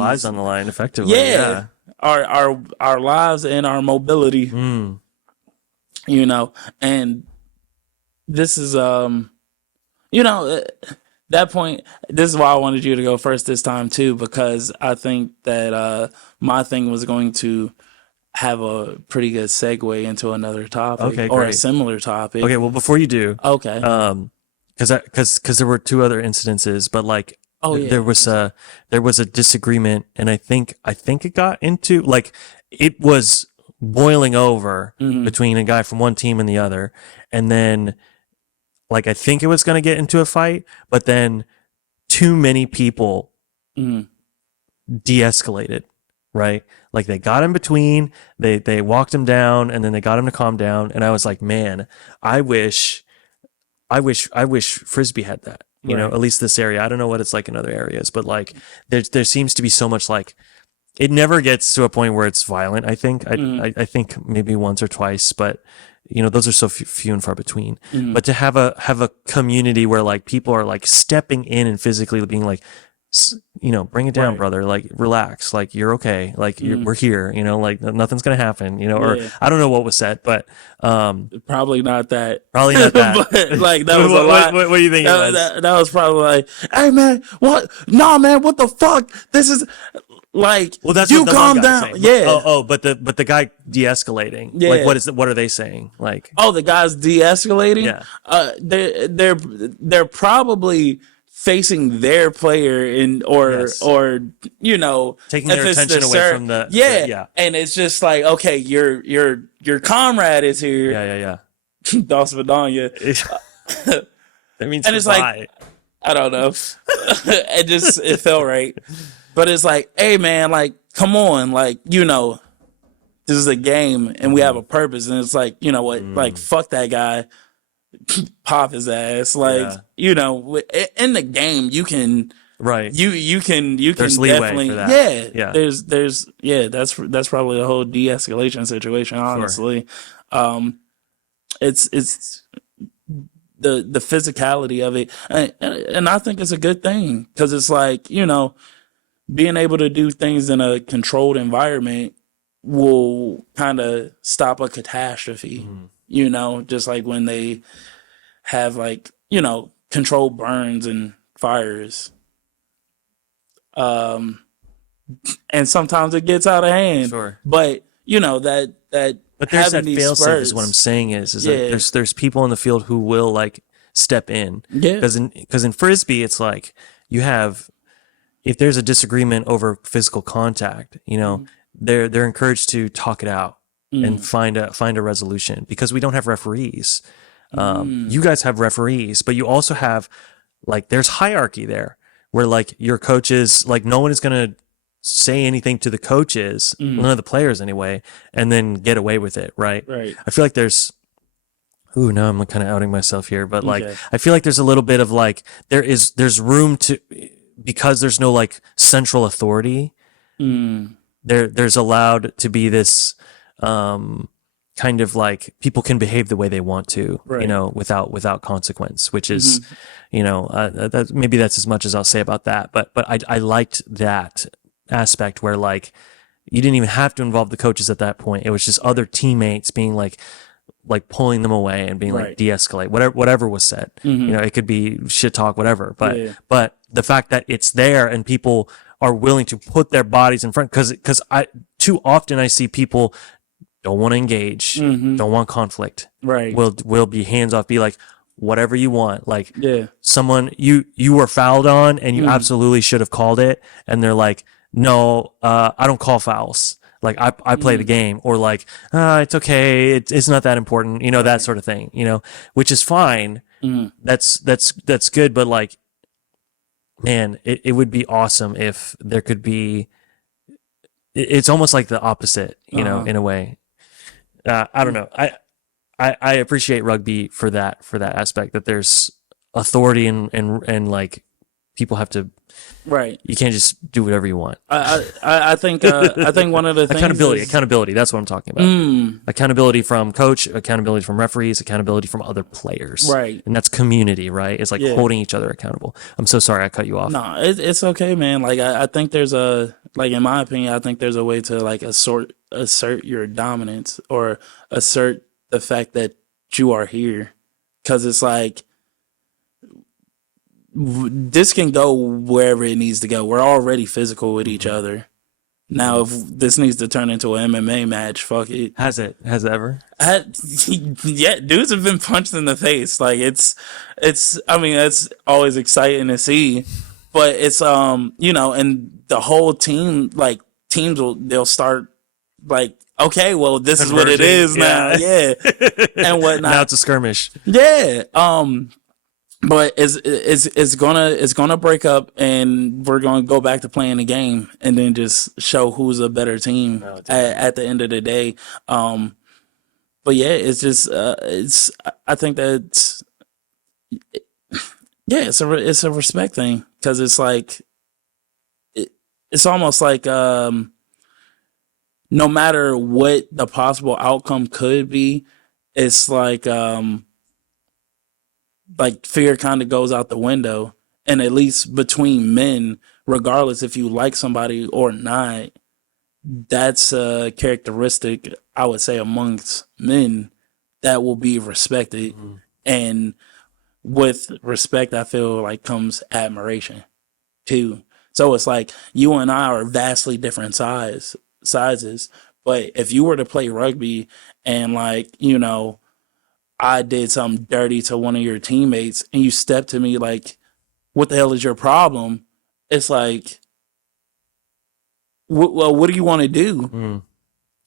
lives on the line, effectively. Yeah. Our lives and our mobility, and this is, that point, this is why I wanted you to go first this time too, because I think that my thing was going to have a pretty good segue into another topic, or a similar topic. Okay, well, before you do, okay, because there were 2 other incidences, but like, there was a disagreement, and I think it got into, like, it was boiling over between a guy from one team and the other, and then, like, I think it was going to get into a fight, but then too many people de-escalated, right? Like, they got in between, they walked him down, and then they got him to calm down, and I was like, man, I wish Frisbee had that. At least this area. I don't know what it's like in other areas, but like there seems to be so much, like, it never gets to a point where it's violent. I think I think maybe once or twice, but those are so few and far between. But to have a community where like people are like stepping in and physically being like, bring it down, Right. brother. Like, relax. Like, you're okay. Like, we're here. Like, nothing's gonna happen. Or Yeah. I don't know what was said, but Probably not that. probably not that. But like that was a lot. What do you think it was? That was probably like, hey man, what? Nah, man, what the fuck? This is like, Well, that's you what the calm one guy's down. saying. Yeah. But the guy de-escalating. Yeah. Like, what are they saying? Like, Oh, the guy's de-escalating. Yeah. They're probably facing their player Yes. or Taking if their it's attention away from the yeah. and it's just like, okay, your comrade is here. Yeah. Das Vidania. That means And it's goodbye. like, I don't know. It felt right. But it's like, hey man, like, come on, like, this is a game and we have a purpose. And it's like, you know what, like, fuck that guy, pop his ass. Like, in the game, you can, right. you can There's leeway definitely, for that. yeah. Yeah. That's probably a whole de-escalation situation, honestly. It's the physicality of it, and I think it's a good thing because it's like, being able to do things in a controlled environment will kind of stop a catastrophe. Just like when they have, like, controlled burns and fires. And sometimes it gets out of hand. Sure. But But there's that having these fail safe spurts- is what I'm saying is Yeah. that there's people in the field who will like step in. Yeah. Because in frisbee it's like you have, if there's a disagreement over physical contact, they're encouraged to talk it out and find a resolution, because we don't have referees. You guys have referees, but you also have, like, there's hierarchy there where, like, your coaches, like, no one is going to say anything to the coaches, none of the players anyway, and then get away with it, right? Right. I feel like there's, now I'm kind of outing myself here, but like, Okay. I feel like there's a little bit of like, there's room to, because there's no like central authority, there's allowed to be this, kind of like, people can behave the way they want to, Right. without consequence, which is, maybe that's as much as I'll say about that. But I liked that aspect where, like, you didn't even have to involve the coaches at that point. It was just other teammates being like pulling them away and being like, Right. de-escalate, whatever was said. It could be shit talk, whatever. But Yeah. but the fact that it's there and people are willing to put their bodies in front, because I too often I see people don't want to engage, don't want conflict, Right. will be hands off, be like, whatever you want, like, Yeah. someone you were fouled on and you absolutely should have called it, and they're like, no, I don't call fouls, like, I play the game, or like, it's okay, it's not that important, that sort of thing, which is fine. That's good, but like, man, it would be awesome if there could be, it's almost like the opposite, in a way. I don't know. I appreciate rugby for that aspect, that there's authority and like, people have to, Right. you can't just do whatever you want. I think one of the things Accountability. That's what I'm talking about. Accountability from coach, accountability from referees, accountability from other players. Right. And that's community, right? It's like holding each other accountable. I'm so sorry I cut you off. No, it's okay, man. Like, I think there's in my opinion, I think there's a way to, like, assert your dominance, or assert the fact that you are here. 'Cause it's like, this can go wherever it needs to go. We're already physical with each other. Now, if this needs to turn into an MMA match, fuck it. Has it ever? Yeah, dudes have been punched in the face. Like, it's. I mean, that's always exciting to see, but it's and the whole team, like, they'll start, like, okay, well, this is what it is now, yeah, and whatnot. Now it's a skirmish. Yeah. But it's gonna break up, and we're gonna go back to playing the game, and then just show who's a better team at the end of the day. But yeah, it's just I think that it's a respect thing, because it's like, it's almost like, no matter what the possible outcome could be, it's like fear kind of goes out the window. And at least between men, regardless if you like somebody or not, that's a characteristic I would say amongst men that will be respected. Mhm. And with respect, I feel like comes admiration too. So it's like you and I are vastly different sizes. But if you were to play rugby and like, I did something dirty to one of your teammates and you step to me like, what the hell is your problem? It's like, well, what do you want to do? Mm.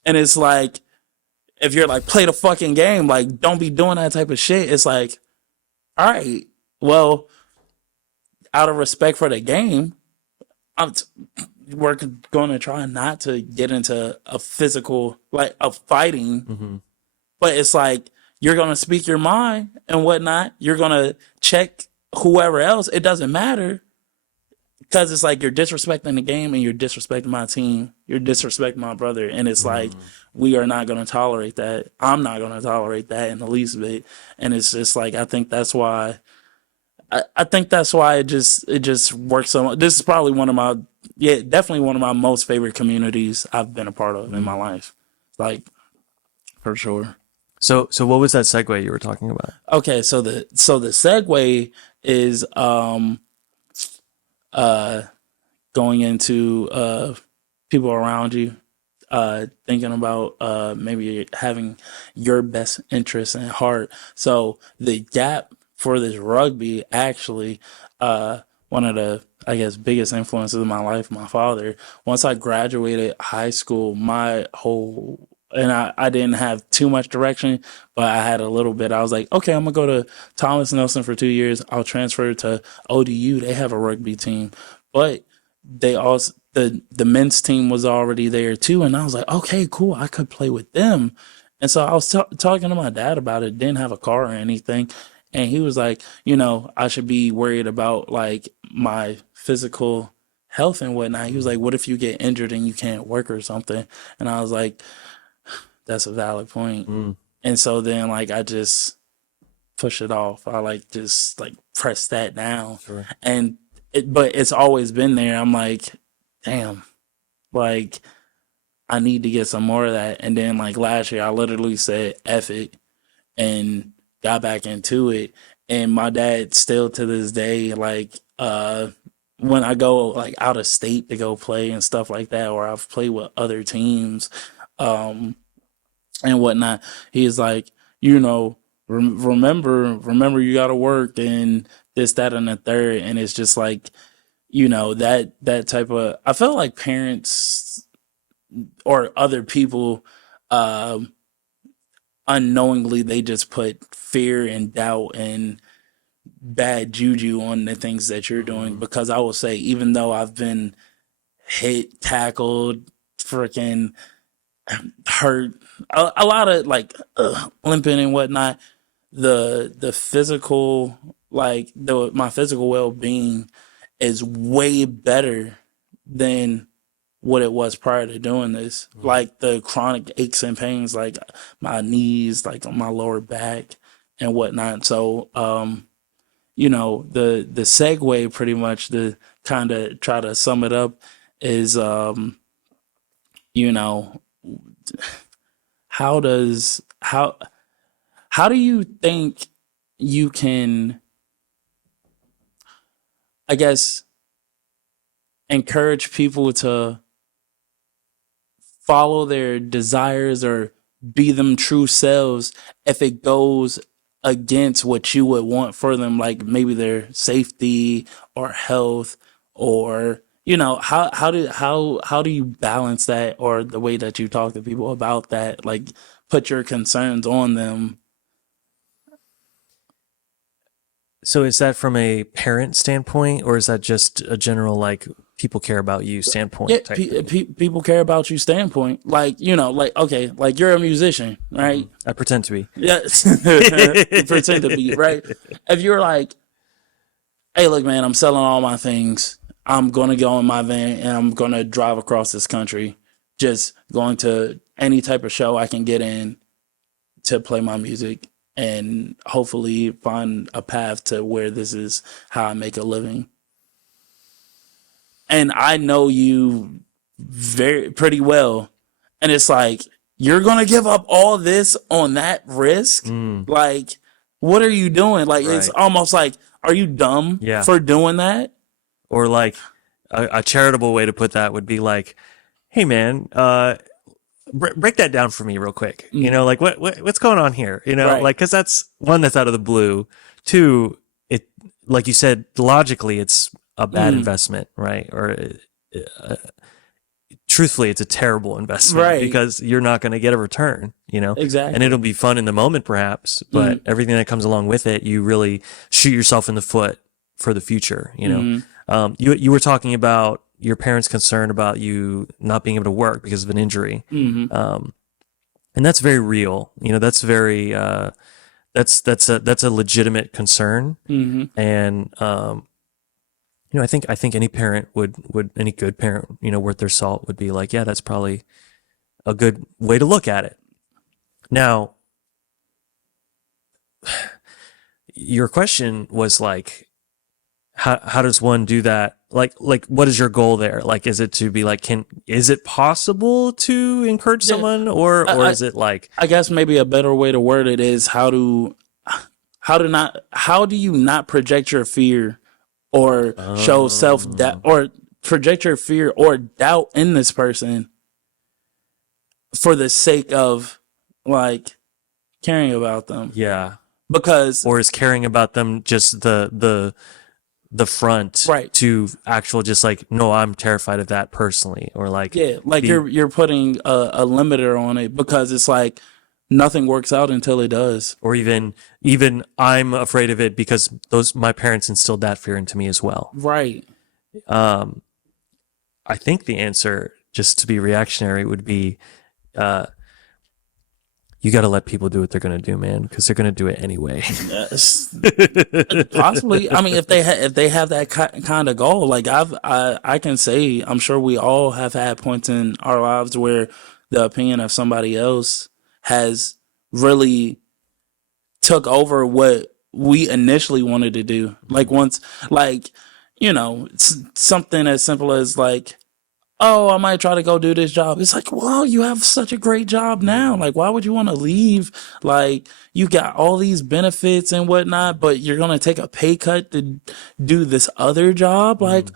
And it's like, if you're like, play the fucking game, like, don't be doing that type of shit. It's like, all right, well, out of respect for the game, I'm we're going to try not to get into a physical, like a fighting, Hmm. but it's like, you're going to speak your mind and whatnot. You're going to check whoever else. It doesn't matter because it's like you're disrespecting the game and you're disrespecting my team. You're disrespecting my brother. And it's like, we are not going to tolerate that. I'm not going to tolerate that in the least bit. And it's just like, I think that's why. I think that's why it just works so much. This is probably definitely one of my most favorite communities I've been a part of in my life. Like, for sure. So what was that segue you were talking about? Okay, so the segue is uh going into people around you, thinking about maybe having your best interests at heart. So the gap for this rugby actually, one of the I guess biggest influences in my life, my father. Once I graduated high school, my whole and I didn't have too much direction, but I had a little bit. I was like, okay, I'm gonna go to Thomas Nelson for 2 years. I'll transfer to ODU. They have a rugby team, but they also the men's team was already there too, and I was like, okay, cool, I could play with them. And so I was talking to my dad about it. Didn't have a car or anything, and he was like, I should be worried about like my physical health and whatnot. He was like, what if you get injured and you can't work or something? And I was like, that's a valid point. Mm. And so then like I just push it off. I like just like press that down. Sure. And but it's always been there. I'm like, damn, like I need to get some more of that. And then like last year I literally said F it and got back into it. And my dad still to this day, like when I go like out of state to go play and stuff like that, or I've played with other teams, um, and whatnot, he's like, remember you gotta work and this, that, and the third. And it's just like, that type of I felt like parents or other people um unknowingly they just put fear and doubt and bad juju on the things that you're doing, because I will say, even though I've been hit, tackled, freaking hurt, a lot of like limping and whatnot, the physical, like my physical well-being is way better than what it was prior to doing this. Like the chronic aches and pains, like my knees, like on my lower back and whatnot. So, the segue pretty much to kind of try to sum it up is, you know, how does how do you think you can, I guess, encourage people to follow their desires or be them true selves if it goes against what you would want for them, like maybe their safety or health, or how do you balance that, or the way that you talk to people about that, like put your concerns on them. So is that from a parent standpoint, or is that just a general like people care about you standpoint Yeah, type thing? people care about you standpoint, like like, okay, like you're a musician, right? I pretend to be. Yes. Pretend to be, right? If you're like, hey, look, man, I'm selling all my things. I'm going to go in my van and I'm going to drive across this country, just going to any type of show I can get in to play my music and hopefully find a path to where this is how I make a living. and I know you pretty well, and it's like you're gonna give up all this on that risk. Like, what are you doing? Like, it's Right. almost like, are you dumb Yeah. for doing that? Or like a charitable way to put that would be like, hey man, break that down for me real quick. You know, like what's going on here? You know, Right. like, cause that's one, that's out of the blue. Two, it, like you said, logically it's a bad investment, right? Or truthfully, it's a terrible investment Right. because you're not going to get a return, you know? Exactly. And it'll be fun in the moment perhaps, but everything that comes along with it, you really shoot yourself in the foot for the future, you know? You were talking about your parents' concern about you not being able to work because of an injury. And that's very real. You know, that's very, that's a legitimate concern. And, you know, I think any parent would any good parent, you know, worth their salt would be like, yeah, that's probably a good way to look at it. Now, your question was like, how does one do that? Like what is your goal there? Like, is it to be like, is it possible to encourage someone, or is it like, I guess maybe a better way to word it is how do you not project your fear or show self doubt, or project your fear or doubt in this person for the sake of like caring about them? yeah, Because or is caring about them just the front, Right. to actual, just like, no, I'm terrified of that personally, or like, yeah, like you're putting a limiter on it, because it's like nothing works out until it does. or even I'm afraid of it because my parents instilled that fear into me as well. Right. I think the answer, just to be reactionary, would be, you got to let people do what they're going to do, man, because they're going to do it anyway. Yes. Possibly. I mean, if they have that kind of goal, like I can say, I'm sure we all have had points in our lives where the opinion of somebody else has really took over what we initially wanted to do. Like once, like, you know, something as simple as like, oh, I might try to go do this job. It's like, wow, you have such a great job now. Like, why would you want to leave? Like, you got all these benefits and whatnot, but you're going to take a pay cut to do this other job? Like,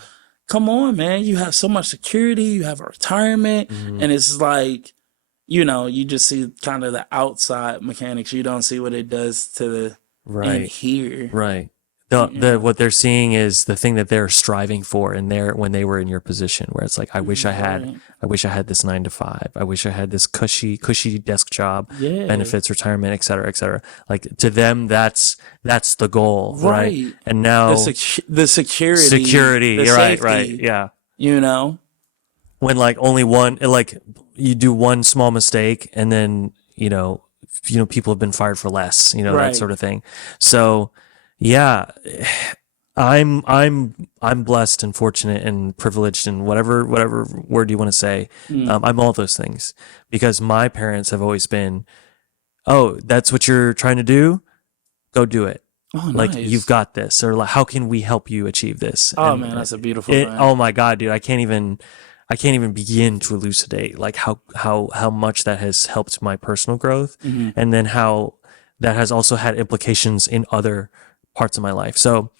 come on, man. You have so much security. You have a retirement. And it's like, you know, you just see kind of the outside mechanics. You don't see what it does to the in Right. here. Right. What they're seeing is the thing that they're striving for, and when they were in your position, where it's like, I wish I had this 9 to 5. I wish I had this cushy desk job, Yeah. benefits, retirement, et cetera, et cetera. Like, to them, that's the goal, right? Right. And now The security. The you're right, safety, right, yeah. You know? When like only one, like, you do one small mistake, and then people have been fired for less, that Right. sort of thing. So yeah, I'm blessed and fortunate and privileged, and whatever word you want to say. I'm all those things, because my parents have always been, oh, that's what you're trying to do, go do it. Oh, Like, nice. you've got this, or like, how can we help you achieve this? Oh, And man, that's a beautiful thing. oh my God, dude, I can't even begin to elucidate like how much that has helped my personal growth, and then how that has also had implications in other parts of my life. So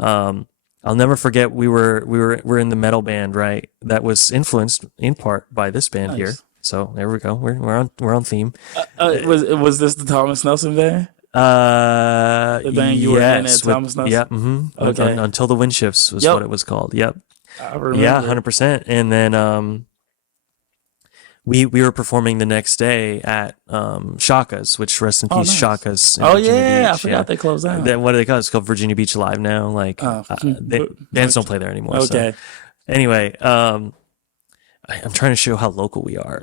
I'll never forget, we're in the metal band, right? That was influenced in part by this band here. Nice. So there we go. We're on theme. Was this the Thomas Nelson band? The band you were in at Thomas Nelson? Yeah. Okay. Until the Wind Shifts was Yep. what it was called. Yep. I remember. Yeah, 100%. And then we were performing the next day at Shaka's, which, rest in peace, nice. Shaka's in Oh, Virginia yeah. I Beach. forgot they closed down. Then what do they call it? It's called Virginia Beach Live now. Like, bands don't play there anymore. Okay. So. Anyway, I'm trying to show how local we are.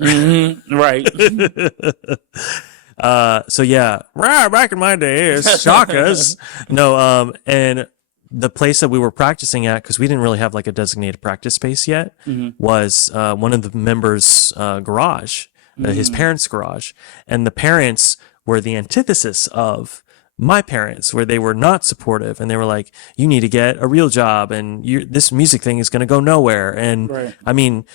Right. So yeah, back in my days, Shaka's. No, and the place that we were practicing at, because we didn't really have like a designated practice space yet, was one of the members' garage, his parents' garage, and the parents were the antithesis of my parents, where they were not supportive and they were like, you need to get a real job and this music thing is going to go nowhere. And Right. I mean,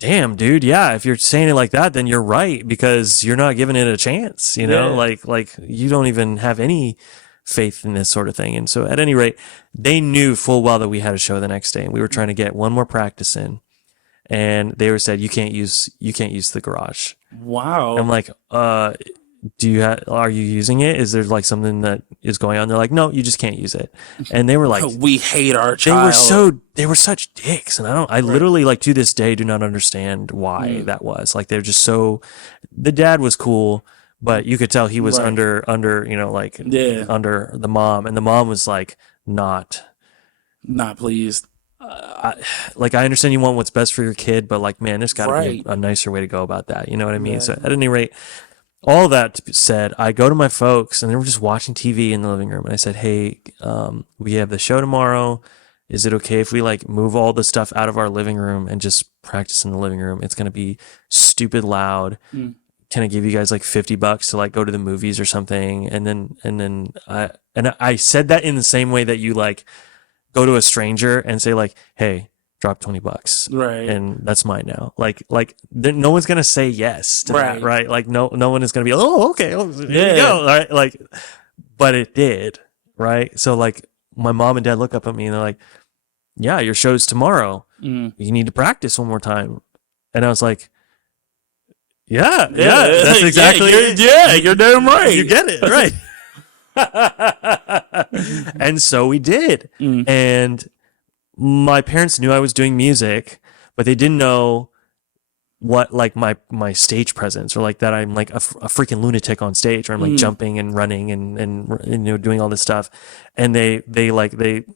damn, dude. Yeah. If you're saying it like that, then you're right, because you're not giving it a chance, you know, Yeah. like you don't even have any faith in this sort of thing. And so at any rate, they knew full well that we had a show the next day and we were trying to get one more practice in. And they were said, you can't use the garage. Wow. I'm like, are you using it? Is there like something that is going on? They're like, no, you just can't use it. And they were like, we hate our child. they were such dicks. And I literally, like, to this day do not understand why that was. Like, they're just so, the dad was cool, but you could tell he was under, you know, like under the mom, and the mom was like, not pleased. I understand you want what's best for your kid, but like, man, there's got to be a nicer way to go about that. You know what I mean? Right. So at any rate, all that said, I go to my folks and they were just watching TV in the living room. And I said, hey, we have the show tomorrow. Is it okay if we like move all the stuff out of our living room and just practice in the living room? It's going to be stupid loud. Can I give you guys like $50 to like go to the movies or something? And then I said that in the same way that you like go to a stranger and say like, hey, drop $20. Right. And that's mine now. Like no one's going to say yes to that, right? Like no one is going to be, oh, okay. Oh, here you go. Right. Like, but it did. Right. So like my mom and dad look up at me and they're like, yeah, your show's tomorrow. You need to practice one more time. And I was like, yeah, that's exactly it. Yeah, you're damn right. You get it, right. And so we did. And my parents knew I was doing music, but they didn't know what like my stage presence, or like that I'm like a freaking lunatic on stage, or I'm like jumping and running and you know, doing all this stuff. And they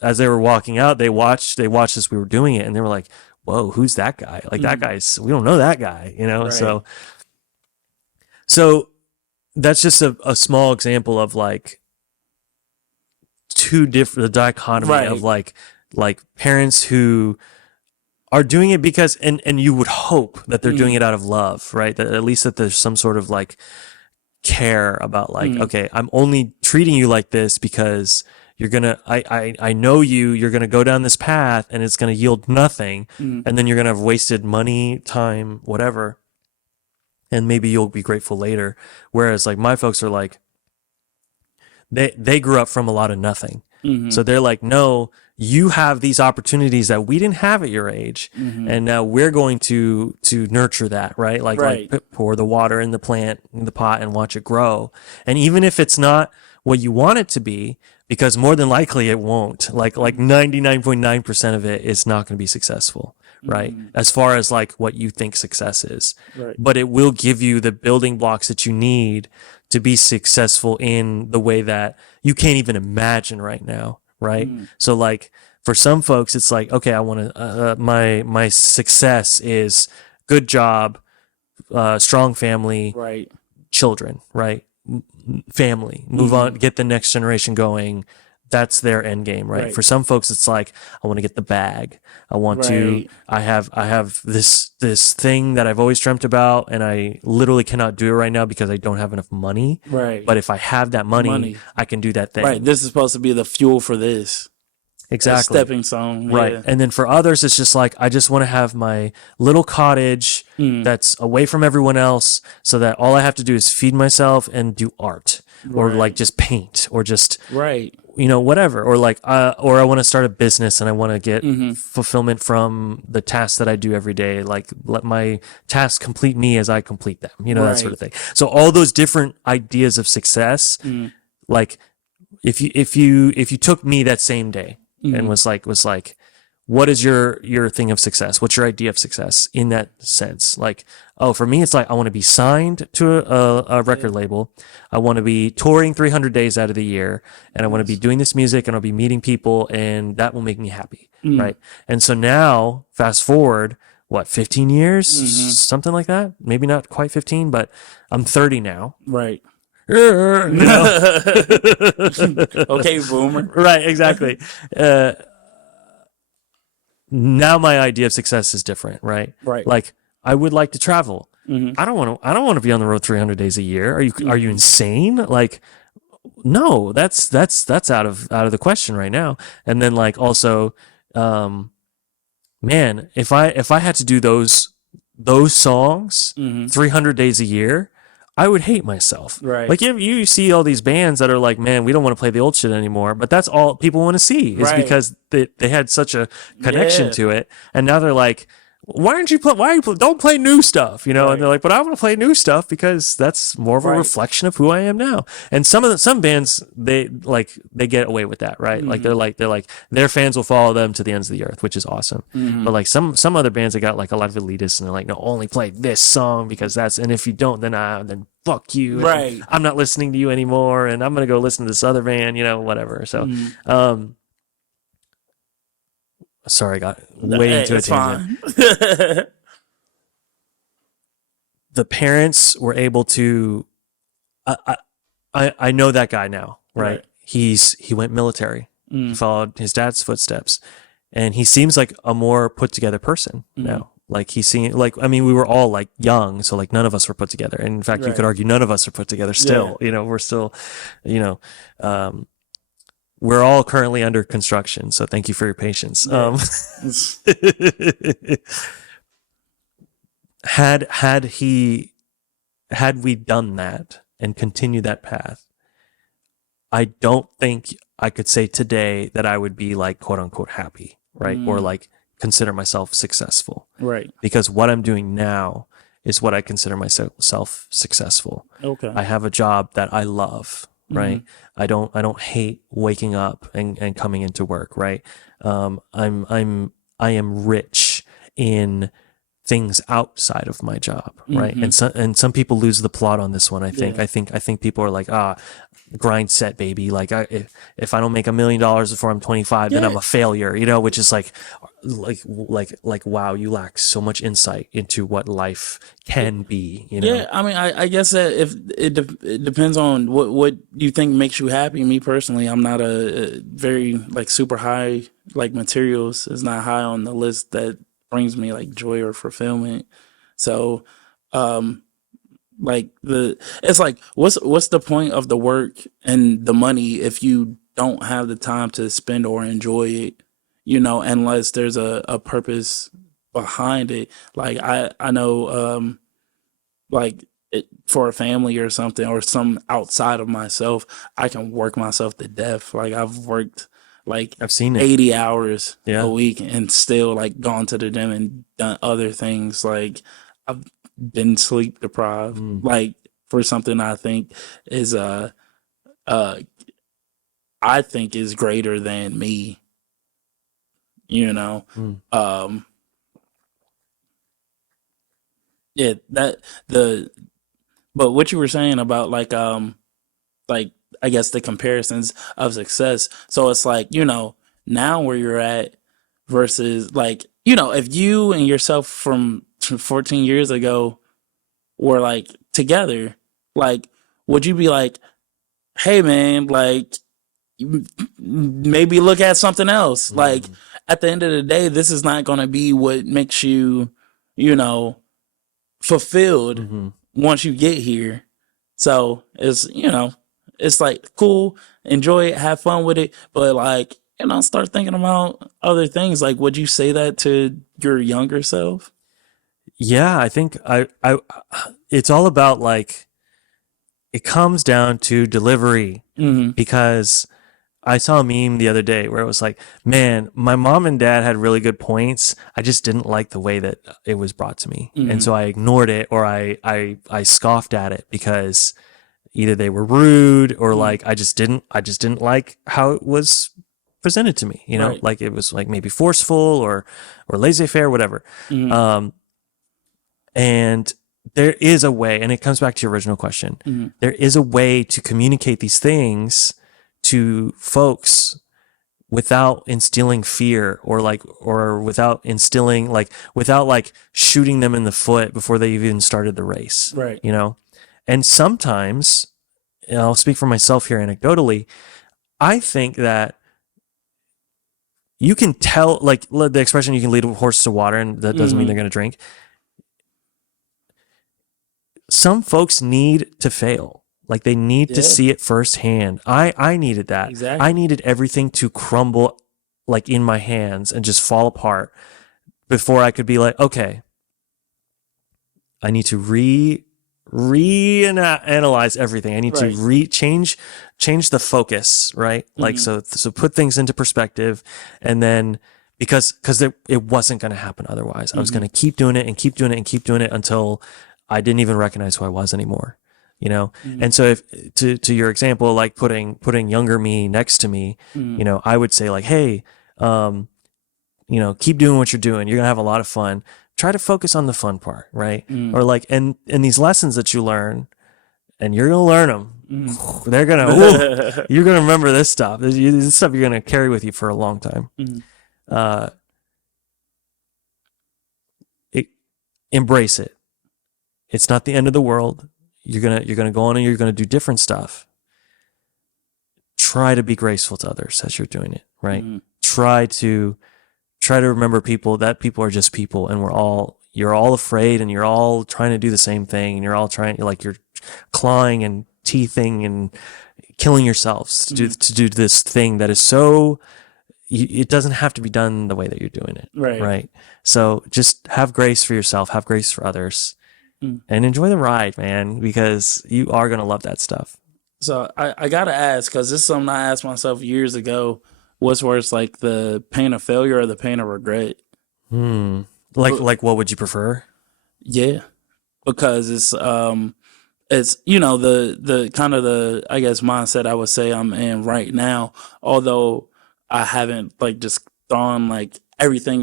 as they were walking out, they watched as we were doing it, and they were like, whoa, who's that guy? Like that guy's, we don't know that guy, you know? Right. So that's just a small example of like the dichotomy of like parents who are doing it because, and you would hope that they're doing it out of love, right? That at least that there's some sort of like care about like, okay, I'm only treating you like this because you're gonna, I know you're gonna go down this path and it's gonna yield nothing, and then you're gonna have wasted money, time, whatever, and maybe you'll be grateful later. Whereas like my folks are like, they grew up from a lot of nothing. So they're like, no, you have these opportunities that we didn't have at your age. And now we're going to nurture that, right? Like pour the water in the plant, in the pot, and watch it grow. And even if it's not what you want it to be, because more than likely it won't, like 99.9% of it is not going to be successful, right? As far as like what you think success is. But it will give you the building blocks that you need to be successful in the way that you can't even imagine right now, right? So like for some folks, it's like, okay, I want to, my success is good job, strong family, children, right? Family, move on, get the next generation going. That's their end game, right? For some folks, it's like, I want to get the bag. I want to, I have this thing that I've always dreamt about, and I literally cannot do it right now because I don't have enough money. But if I have that money, I can do that thing. This is supposed to be the fuel for this. Exactly. A stepping stone. Right. And then for others, it's just like, I just want to have my little cottage that's away from everyone else, so that all I have to do is feed myself and do art, or like just paint, or just, you know, whatever. Or like, or I want to start a business and I want to get fulfillment from the tasks that I do every day. Like, let my tasks complete me as I complete them, you know, that sort of thing. So all those different ideas of success, like if you took me that same day and was like, what is your thing of success? What's your idea of success in that sense? Like, oh, for me, it's like, I want to be signed to a record label. I want to be touring 300 days out of the year, and I want to be doing this music, and I'll be meeting people, and that will make me happy. Right. And so now, fast forward, what, 15 years, something like that? Maybe not quite 15, but I'm 30 now. Right. You know? Okay, boomer. Right, exactly. Now my idea of success is different, right? Like, I would like to travel. I don't want to be on the road 300 days a year. Are you insane? Like, no, that's out of the question right now. And then like also, man, if I had to do those songs Mm-hmm. 300 days a year, I would hate myself. Right. Like you see all these bands that are like, man, we don't want to play the old shit anymore, but that's all people want to see is Right. because they had such a connection Yeah. to it, and now they're like, why aren't you play? Why are you don't play new stuff? You know, Right. and they're like, but I want to play new stuff because that's more of a Right. reflection of who I am now. And some bands they get away with that, right? Like they're like their fans will follow them to the ends of the earth, which is awesome. But like some other bands that got like a lot of elitists and they're like, no, only play this song because that's, and if you don't, then fuck you. and Right. I'm not listening to you anymore, and I'm gonna go listen to this other band, you know, whatever. So, sorry, I got way Hey, into a it's tangent. fine. The parents were able to I know that guy now, right? Right. He went military. He followed his dad's footsteps, and he seems like a more put together person now. Like he seemed like, I mean, we were all like young, so like none of us were put together. And in fact, you Right. could argue none of us are put together still. You know, we're still, you know, we're all currently under construction. So thank you for your patience. Yeah. Had we done that and continued that path, I don't think I could say today that I would be like quote unquote happy, right? Or like consider myself successful, Right. because what I'm doing now is what I consider myself successful. Okay. I have a job that I love, right? I don't hate waking up and coming into work, right? I am rich in things outside of my job, right? And some people lose the plot on this one. I think Yeah. I think people are like, grind set, baby. Like if I don't make $1 million before I'm 25, then Yeah. I'm a failure, you know, which is like wow, you lack so much insight into what life can be, you know. Yeah, I mean, I guess that if it depends on what you think makes you happy. Me personally, I'm not a very like super high, like materials is not high on the list that brings me like joy or fulfillment. So, like it's like what's the point of the work and the money if you don't have the time to spend or enjoy it, you know, unless there's a purpose behind it. Like I know like for a family or something or some outside of myself, I can work myself to death. Like I've worked like I've seen it. 80 hours Yeah. a week and still like gone to the gym and done other things. Like I've been sleep deprived, like for something I think is I think is greater than me, you know. Yeah, that the but what you were saying about like I guess the comparisons of success. So it's like, you know, now where you're at versus like, you know, if you and yourself from 14 years ago were like together, like would you be like, hey man, like maybe look at something else. Like at the end of the day, this is not going to be what makes you, you know, fulfilled once you get here. So it's, you know, it's like cool, enjoy it, have fun with it, but like, you know, start thinking about other things. Like, would you say that to your younger self? Yeah, I think it's all about like, it comes down to delivery, because I saw a meme the other day where it was like, man, my mom and dad had really good points. I just didn't like the way that it was brought to me. And so I ignored it, or I scoffed at it because either they were rude or like I just didn't like how it was presented to me, you know, Right. like it was like maybe forceful or laissez-faire, whatever. And there is a way, and it comes back to your original question. There is a way to communicate these things to folks without instilling fear or without instilling without shooting them in the foot before they even started the race. Right. You know? And sometimes, and I'll speak for myself here anecdotally, I think that you can tell, like the expression, you can lead a horse to water, and that doesn't mean they're going to drink. Some folks need to fail. Like they need to Yeah. see it firsthand. I needed that. I Exactly. needed everything to crumble like in my hands and just fall apart before I could be like, okay, I need to analyze everything. I need to Right. change the focus, right? Like Mhm. so put things into perspective, and then because it wasn't going to happen otherwise. I was going Mhm. to keep doing it and keep doing it and keep doing it until I didn't even recognize who I was anymore. You know, Mhm. and so if to your example, like putting younger me next to me, Mhm. I would say like, hey, um, keep doing what you're doing. You're gonna have a lot of fun. Try to focus on the fun part, right? Mhm. Or like, and these lessons that you learn, and you're gonna learn them. Mhm. They're gonna, ooh, you're gonna remember this stuff. This stuff you're gonna carry with you for a long time. Mhm. Uh, it, embrace it. It's not the end of the world. You're gonna go on and you're gonna do different stuff. Try to be graceful to others as you're doing it, right? Mhm. Try to remember people are just people, and you're all afraid, and you're all trying to do the same thing, and you're all trying, like, you're clawing and teething and killing yourselves Mhm. to do this thing that is so, it doesn't have to be done the way that you're doing it, Right. right? So just have grace for yourself, have grace for others, Mhm. and enjoy the ride, man, because you are going to love that stuff. So I gotta ask, because this is something I asked myself years ago. What's worse, like the pain of failure or the pain of regret? Hmm. Like But what would you prefer? yeah, because it's the kind of the, I guess, mindset I would say I'm in right now. Although I haven't like just thrown like everything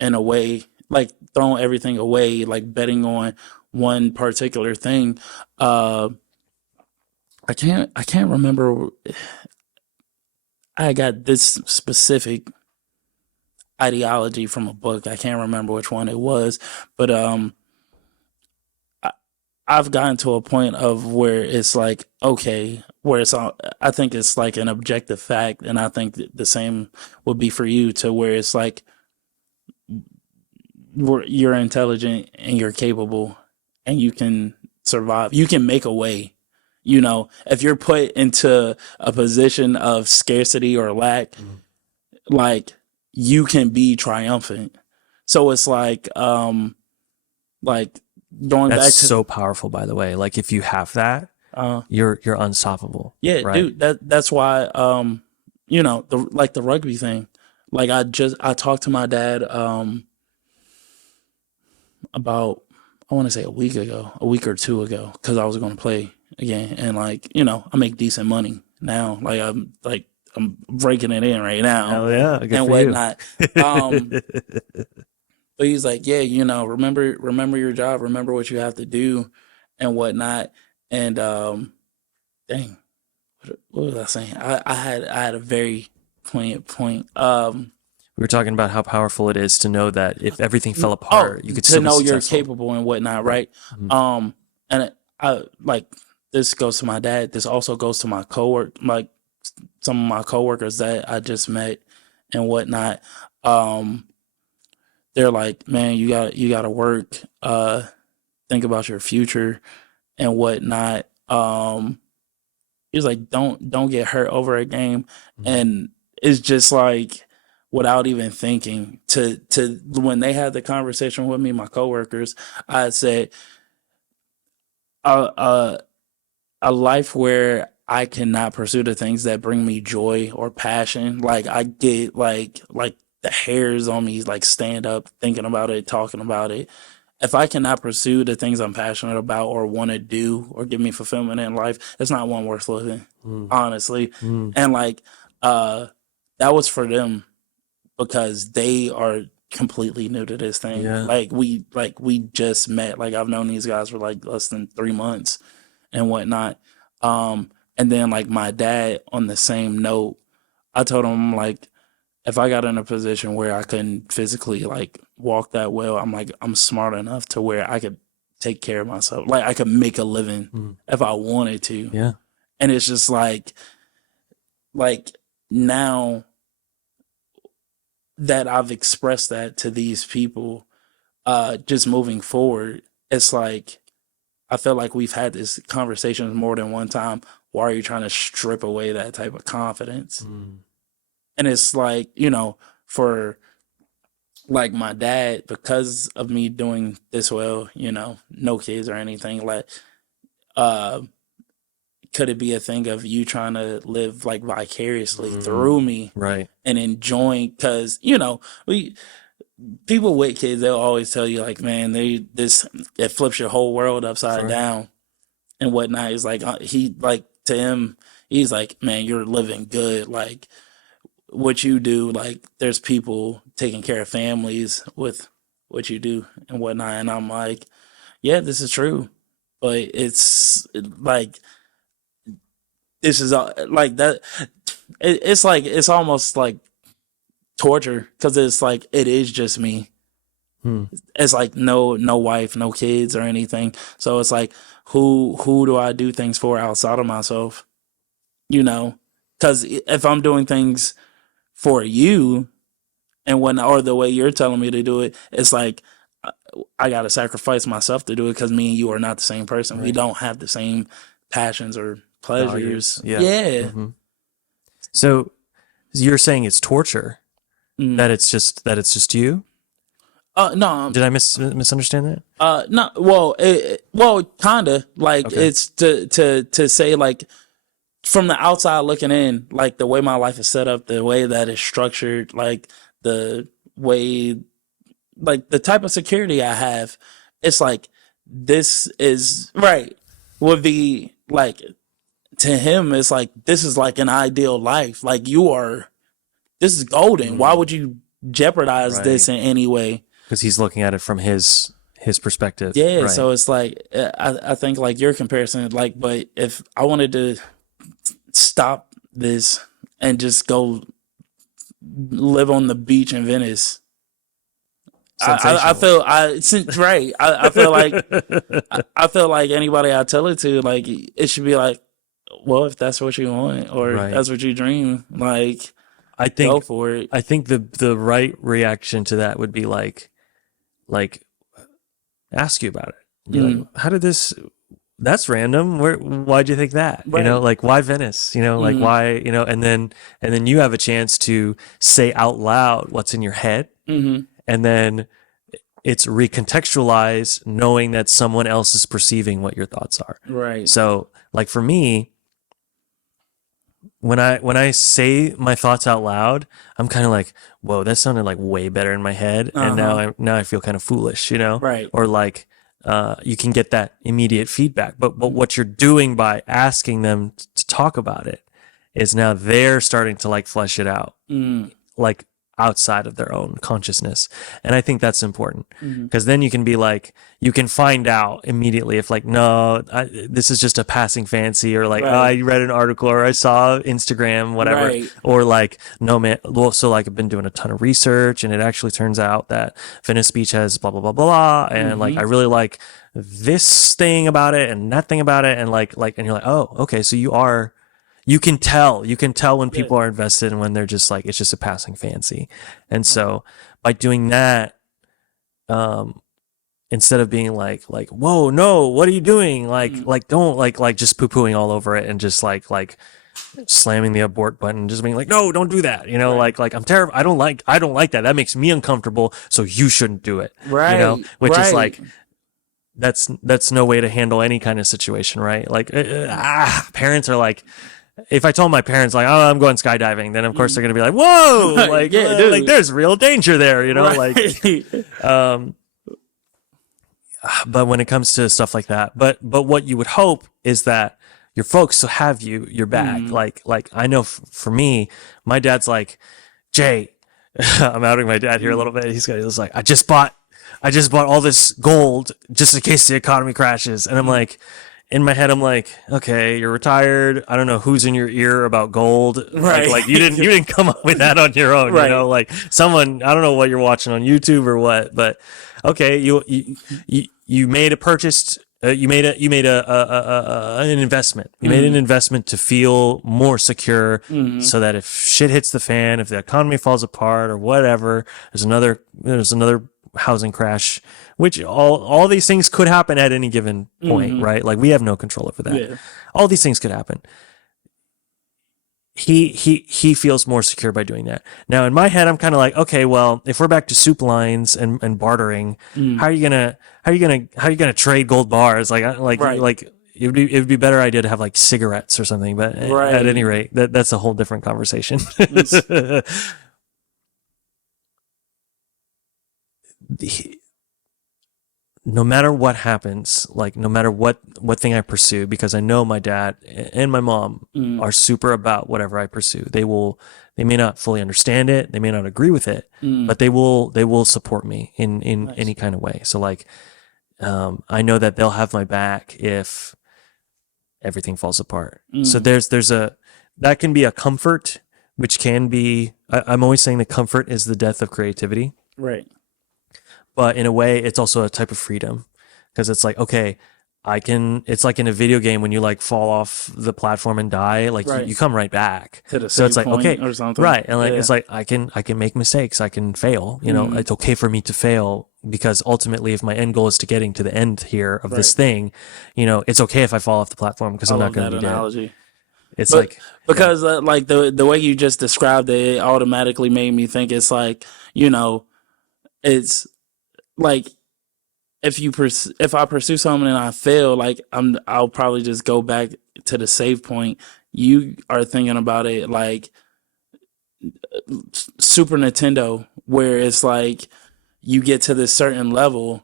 in a way, like thrown everything away, like betting on one particular thing. Uh, I can't remember. I got this specific ideology from a book. I can't remember which one it was, but I, I've gotten to a point of where it's like, okay, where it's all, I think it's like an objective fact, and I think that the same would be for you, to where it's like you're intelligent and you're capable and you can survive. You can make a way. If you're put into a position of scarcity or lack, like you can be triumphant. So it's like going That's back to so powerful, by the way. Like if you have that, uh you're unstoppable, yeah, right? dude, that's why the rugby thing. Like I talked to my dad about, I want to say a week or two ago, because I was going to play again, and like I make decent money now. I'm breaking it in right now Hell yeah, good and for you. whatnot. But he's like, yeah, remember your job, remember what you have to do, and whatnot. And dang, what was I saying? I had a very poignant point. We were talking about how powerful it is to know that if everything fell Oh, apart, you could to still be know you're successful. capable and whatnot, Right. right? Mhm. And I like, this goes to my dad. This also goes to my coworker, like some of my coworkers that I just met and whatnot. Um, they're like, man, you got to work. Think about your future and whatnot. He's like, don't get hurt over a game, Mhm. and it's just like, without even thinking, to when they had the conversation with me, my coworkers, I said, uh, uh, a life where I cannot pursue the things that bring me joy or passion. Like I get like the hairs on me like stand up thinking about it, talking about it. If I cannot pursue the things I'm passionate about or want to do or give me fulfillment in life, it's not one worth living, Mm. honestly. Mm. And like uh that was for them, because they are completely new to this thing. Yeah. Like we just met. Like I've known these guys for like less than 3 months and whatnot. And then like my dad, on the same note, I told him like, if I got in a position where I couldn't physically like walk that well, I'm like, I'm smart enough to where I could take care of myself. Like I could make a living Mm. if I wanted to. Yeah. And it's just like now that I've expressed that to these people, just moving forward, it's like I feel like we've had this conversation more than one time. Why are you trying to strip away that type of confidence? And it's like, for like my dad, because of me doing this well, no kids or anything, like, uh, could it be a thing of you trying to live like vicariously through me Right. and enjoying? Because we people with kids, they'll always tell you like, man, it flips your whole world upside Sure. down and whatnot. He's like, to him, he's like, man, you're living good. Like what you do, like there's people taking care of families with what you do and whatnot. And I'm like, yeah, this is true, but it's like this is like that. It's like it's almost like torture because it's like it is just me. It's like no wife, no kids or anything. So it's like who do I do things for outside of myself? Because if I'm doing things for you and when or the way you're telling me to do it, it's like I gotta sacrifice myself to do it because me and you are not the same person. We don't have the same passions or pleasures. Values. Yeah. Yeah. So you're saying it's torture, that it's just you? No, Did I misunderstand that? no. Well, kinda like Okay. it's to say like from the outside looking in, like the way my life is set up, the way that it's structured, like the way, like the type of security I have, it's like this is right. Would be like to him, it's like this is like an ideal life. Like this is golden. Why would you jeopardize this in any way? Because he's looking at it from his perspective. Yeah, Right. so it's like I think like your comparison, like, but if I wanted to stop this and just go live on the beach in Venice, I feel right. I feel like I feel like anybody I tell it to, like it should be like, well, if that's what you want or Right. that's what you dream, like I go think for it. I think the right reaction to that would be like ask you about it. Be like, how did this? That's random. Why'd you think that? Right. Like why Venice? Like why? And then you have a chance to say out loud what's in your head, and then it's recontextualized, knowing that someone else is perceiving what your thoughts are. Right. So, like for me, when I say my thoughts out loud, I'm kind of like, whoa, that sounded like way better in my head, and now I feel kind of foolish, Right. Or like, you can get that immediate feedback, but what you're doing by asking them to talk about it is now they're starting to like flesh it out, like outside of their own consciousness. And I think that's important because then you can be like, you can find out immediately if like, no, this is just a passing fancy, or like, oh, I read an article or I saw Instagram, whatever. Right. Or like, no, man, well, so like I've been doing a ton of research and it actually turns out that Venice Beach has blah, blah, blah, blah. And like, I really like this thing about it and that thing about it. And like, and you're like, oh, okay. So you can tell when people are invested and when they're just like, it's just a passing fancy. And so by doing that, instead of being like, whoa, no, what are you doing? Like, don't like just poo-pooing all over it and just like slamming the abort button, just being like, no, don't do that. Like I'm terrified. I don't like that. That makes me uncomfortable. So you shouldn't do it. Right. Which is like, that's no way to handle any kind of situation. Right. Like, parents are like, if I told my parents like, oh, I'm going skydiving, then of course they're going to be like, whoa, like, Yeah, dude. like there's real danger there, Right. like, but when it comes to stuff like that, but what you would hope is that your folks will have your back. Like I know for me, my dad's like, Jay, I'm outing my dad here a little bit. He's like, I just bought all this gold just in case the economy crashes. And I'm like, in my head, I'm like, okay, you're retired. I don't know who's in your ear about gold. Right. Like you didn't come up with that on your own, Right. like someone, I don't know what you're watching on YouTube or what, but okay, you made a purchase, you made an investment. You made an investment to feel more secure, so that if shit hits the fan, if the economy falls apart or whatever, there's another housing crash, which all these things could happen at any given point, right? Like we have no control over that. Yeah. All these things could happen. He feels more secure by doing that. Now in my head, I'm kind of like, okay, well, if we're back to soup lines and bartering, how are you gonna trade gold bars? Like it would be better idea to have like cigarettes or something. But at any rate, that's a whole different conversation. No matter what happens, like no matter what thing I pursue, because I know my dad and my mom are super about whatever I pursue. They may not fully understand it, they may not agree with it, but they will support me in Nice. any kind of way. So like, I know that they'll have my back if everything falls apart. So that can be a comfort, which can be, I'm always saying the comfort is the death of creativity. Right. But in a way, it's also a type of freedom because it's like, okay, it's like in a video game when you like fall off the platform and die, like you come right back. To the So it's same like, point okay, or something. right. And like, Yeah. it's like, I can make mistakes. I can fail, it's okay for me to fail because ultimately if my end goal is to getting to the end here of this thing, it's okay if I fall off the platform because I'm not going to be dead. Analogy. It's But- like, Because like the way you just described it, it automatically made me think it's like, it's like if I pursue something and I fail, like I'll probably just go back to the save point. You are thinking about it like Super Nintendo, where it's like you get to this certain level,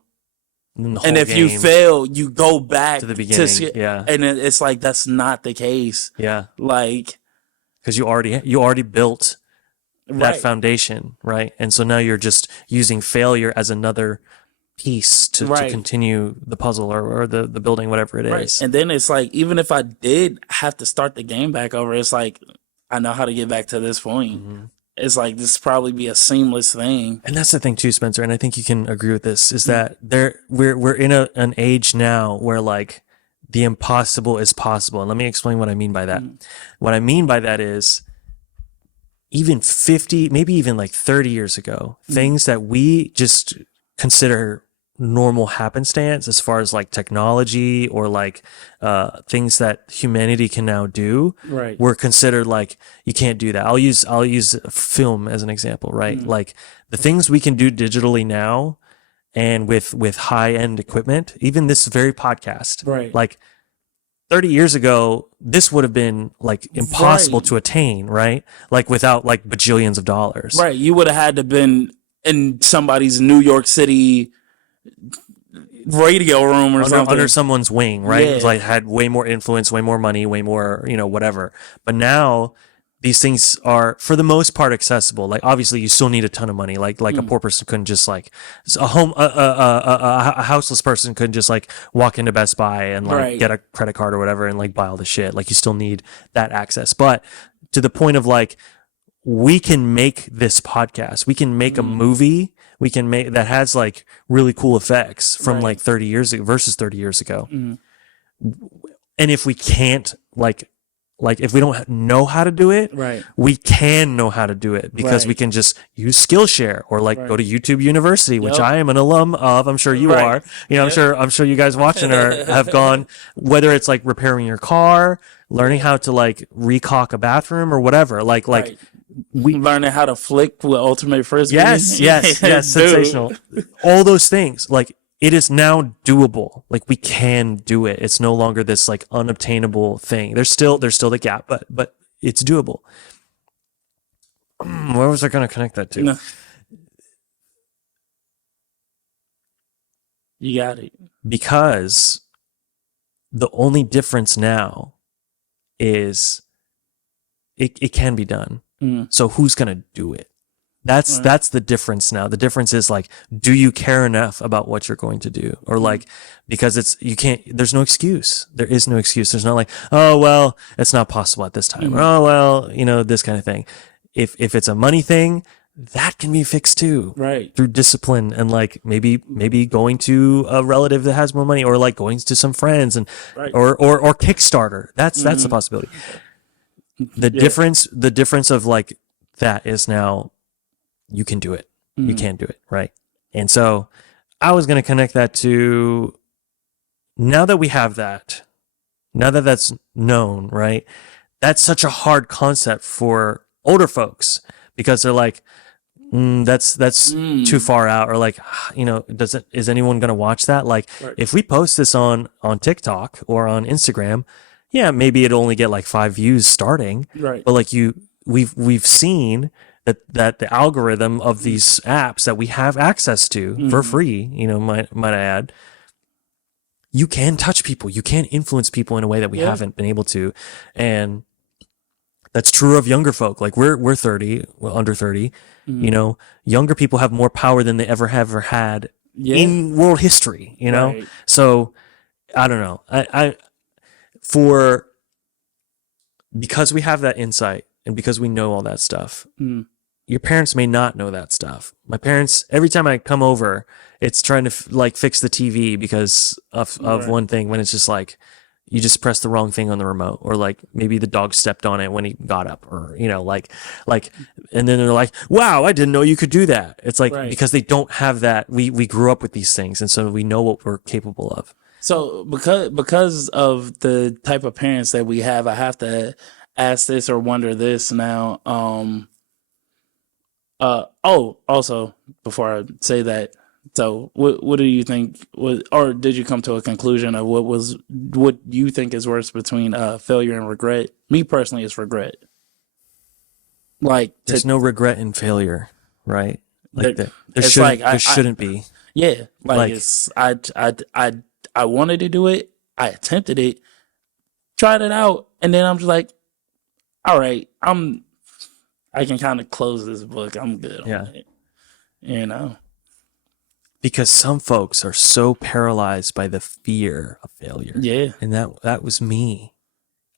and if you fail, you go back to the beginning, yeah. and it's like that's not the case. Yeah. Like, Because you already built that right. foundation, right? And so now you're just using failure as another piece to continue the puzzle or the building, whatever it is. And then it's like, even if I did have to start the game back over, it's like, I know how to get back to this point. It's like, this probably be a seamless thing. And that's the thing too, Spencer, and I think you can agree with this, is that we're in an age now where like the impossible is possible. And let me explain what I mean by that. What I mean by that is even 50, maybe even like 30 years ago, things that we just consider normal happenstance as far as like technology or like things that humanity can now do were considered like you can't do that. I'll use film as an example, right? Like the things we can do digitally now and with high end equipment, even this very podcast, like 30 years ago, this would have been like impossible to attain, right? Like without like bajillions of dollars. Right. You would have had to been in somebody's New York City radio room or something. Under someone's wing, right? Yeah. It's like had way more influence, way more money, way more, whatever. But now these things are for the most part accessible. Like obviously you still need a ton of money. Like a poor person couldn't just like a houseless person couldn't just like walk into Best Buy and like get a credit card or whatever and like buy all the shit. Like you still need that access. But to the point of like, we can make this podcast. We can make a movie. We can make that has like really cool effects from like 30 years ago versus 30 years ago. And if we can't like if we don't know how to do it, we can know how to do it because we can just use Skillshare or like go to YouTube University, which I am an alum of. I'm sure you are. I'm sure you guys watching have gone, whether it's like repairing your car, learning how to like recock a bathroom or whatever. We learning how to flick with ultimate frisbee. Yes, sensational. All those things, like it is now doable. Like we can do it. It's no longer this like unobtainable thing. There's still the gap, but it's doable. Where was I going to connect that to? No. You got it. Because the only difference now is it can be done. So who's going to do it? That's the difference now. The difference is like, do you care enough about what you're going to do? Or like, because there's no excuse. There is no excuse. There's not like, oh, well, it's not possible at this time. Or, oh, well, this kind of thing. If it's a money thing, that can be fixed too. Through discipline and like maybe going to a relative that has more money or like going to some friends and, or Kickstarter. That's a possibility. The difference of like that is now you can do it. You can do it, right? And so I was going to connect that to, now that we have that, now that that's known, right? That's such a hard concept for older folks because they're like, that's too far out, or like, is anyone going to watch that? Like, Right. if we post this on TikTok or on Instagram, yeah, maybe it'll only get like 5 views starting, Right. but like we've seen that the algorithm of these apps that we have access to for free, might I add, you can touch people, you can influence people in a way that we haven't been able to, and that's true of younger folk. Like we're 30, well, under 30. Younger people have more power than they ever had in world history. Right. So I don't know. Because we have that insight and because we know all that stuff. Your parents may not know that stuff. My parents, every time I come over, it's trying to fix the TV because of one thing, when it's just like, you just pressed the wrong thing on the remote, or like maybe the dog stepped on it when he got up, or and then they're like, wow, I didn't know you could do that. It's like, because they don't have that. We grew up with these things, and so we know what we're capable of. So because of the type of parents that we have, I have to ask this or wonder this now. Also, before I say that, so what do you think or did you come to a conclusion of what you think is worse between failure and regret? Me personally, it's regret. Like, there's no regret in failure, right? Like there shouldn't be. Yeah, like it's I wanted to do it, I attempted it, tried it out, and then I'm just like, all right, I can kind of close this book. I'm good on it. Because some folks are so paralyzed by the fear of failure. Yeah. And that was me.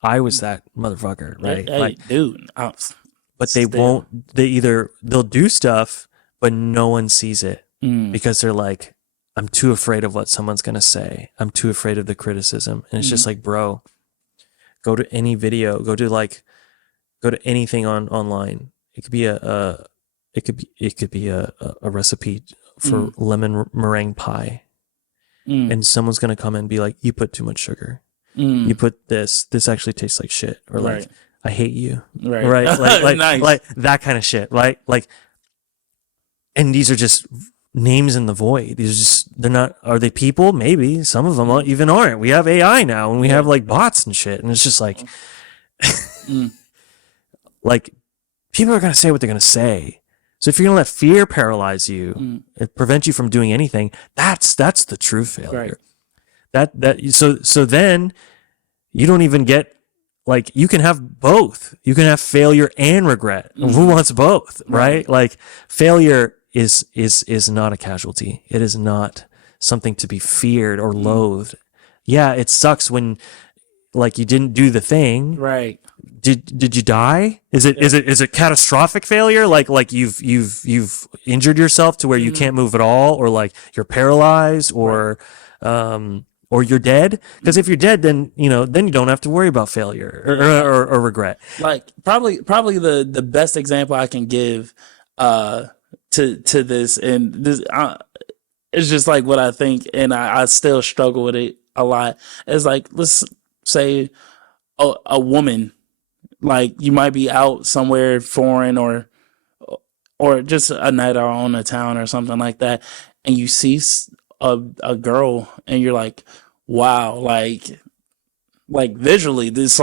I was that motherfucker, right? Hey, dude. But they'll do stuff, but no one sees it because they're like, I'm too afraid of what someone's going to say. I'm too afraid of the criticism. And it's just like, bro, go to any video, go to anything online. It could be a recipe for lemon meringue pie, and someone's gonna come and be like, you put too much sugar, you put this actually tastes like shit, or like, I hate you, right? Like, Nice. Like that kind of shit, right? Like, and these are just names in the void. These are just, they're not, are they people? Maybe some of them even aren't. We have AI now, and we have like bots and shit, and it's just like like, people are gonna say what they're gonna say. So if you're gonna let fear paralyze you, it prevents you from doing anything. That's the true failure. Right. So then you don't even get, like, you can have both. You can have failure and regret. Who wants both, right? Like, failure is not a casualty. It is not something to be feared or loathed. Yeah, it sucks when, like, you didn't do the thing. Right. Did you die? Is it catastrophic failure? Like you've injured yourself to where you can't move at all, or like you're paralyzed, or you're dead? Because if you're dead, then you don't have to worry about failure or regret. Like, probably the best example I can give to this, and this it's just like what I think, and I still struggle with it a lot. It's like, let's say a woman. Like, you might be out somewhere foreign, or just a night out on the town or something like that, and you see a girl, and you're like, wow, like visually, this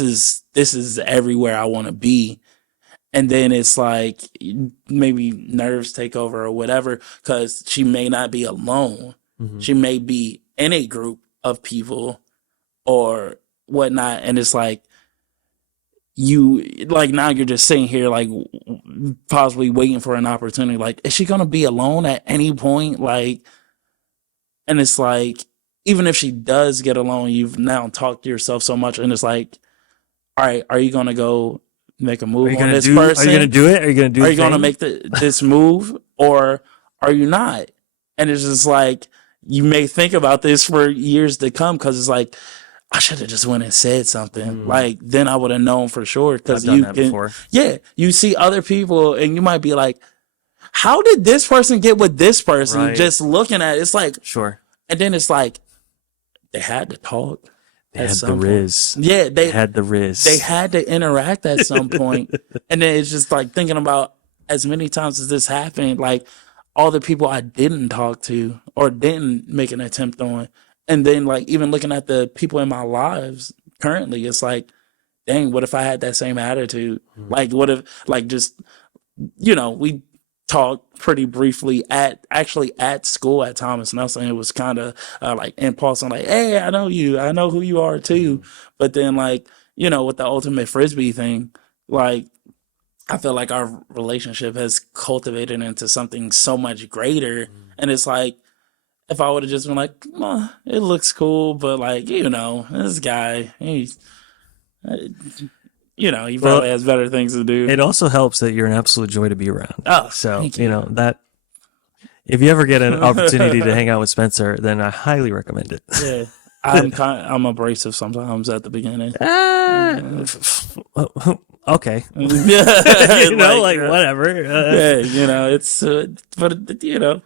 is everywhere I want to be. And then it's like, maybe nerves take over or whatever, because she may not be alone. She may be in a group of people or whatnot, and it's like, now you're just sitting here, like, possibly waiting for an opportunity. Like, is she gonna be alone at any point? Like, and it's like, even if she does get alone, you've now talked to yourself so much, and it's like, all right, are you gonna go make a move on this person? Are you gonna do it? Are you gonna do? Are you gonna make this move, or are you not? And it's just like, you may think about this for years to come, because it's like, I should have just went and said something. Like, then I would have known for sure. Because I've done that before. Yeah, you see other people, and you might be like, how did this person get with this person? Right. Just looking at it, it's like, Sure. and then it's like they had to talk. They at had the some point. Riz. Yeah, They had the Riz. they had to interact at some point. And then it's just like thinking about as many times as this happened, like all the people I didn't talk to or didn't make an attempt on. And then like even looking at the people in my lives currently, it's like, dang, what if I had that same attitude? Like what if like just we talked pretty briefly at school at Thomas Nelson. It was kind of like impulse on like, hey, I know you, I know who you are too. But then like with the ultimate frisbee thing, like I feel like our relationship has cultivated into something so much greater. And it's like if I would have just been like, it looks cool, but like this guy, he probably has better things to do. It also helps that you're an absolute joy to be around. Oh, so thank you. that if you ever get an opportunity to hang out with Spencer, then I highly recommend it. Yeah, I'm abrasive sometimes at the beginning. Okay, Like, whatever. It's but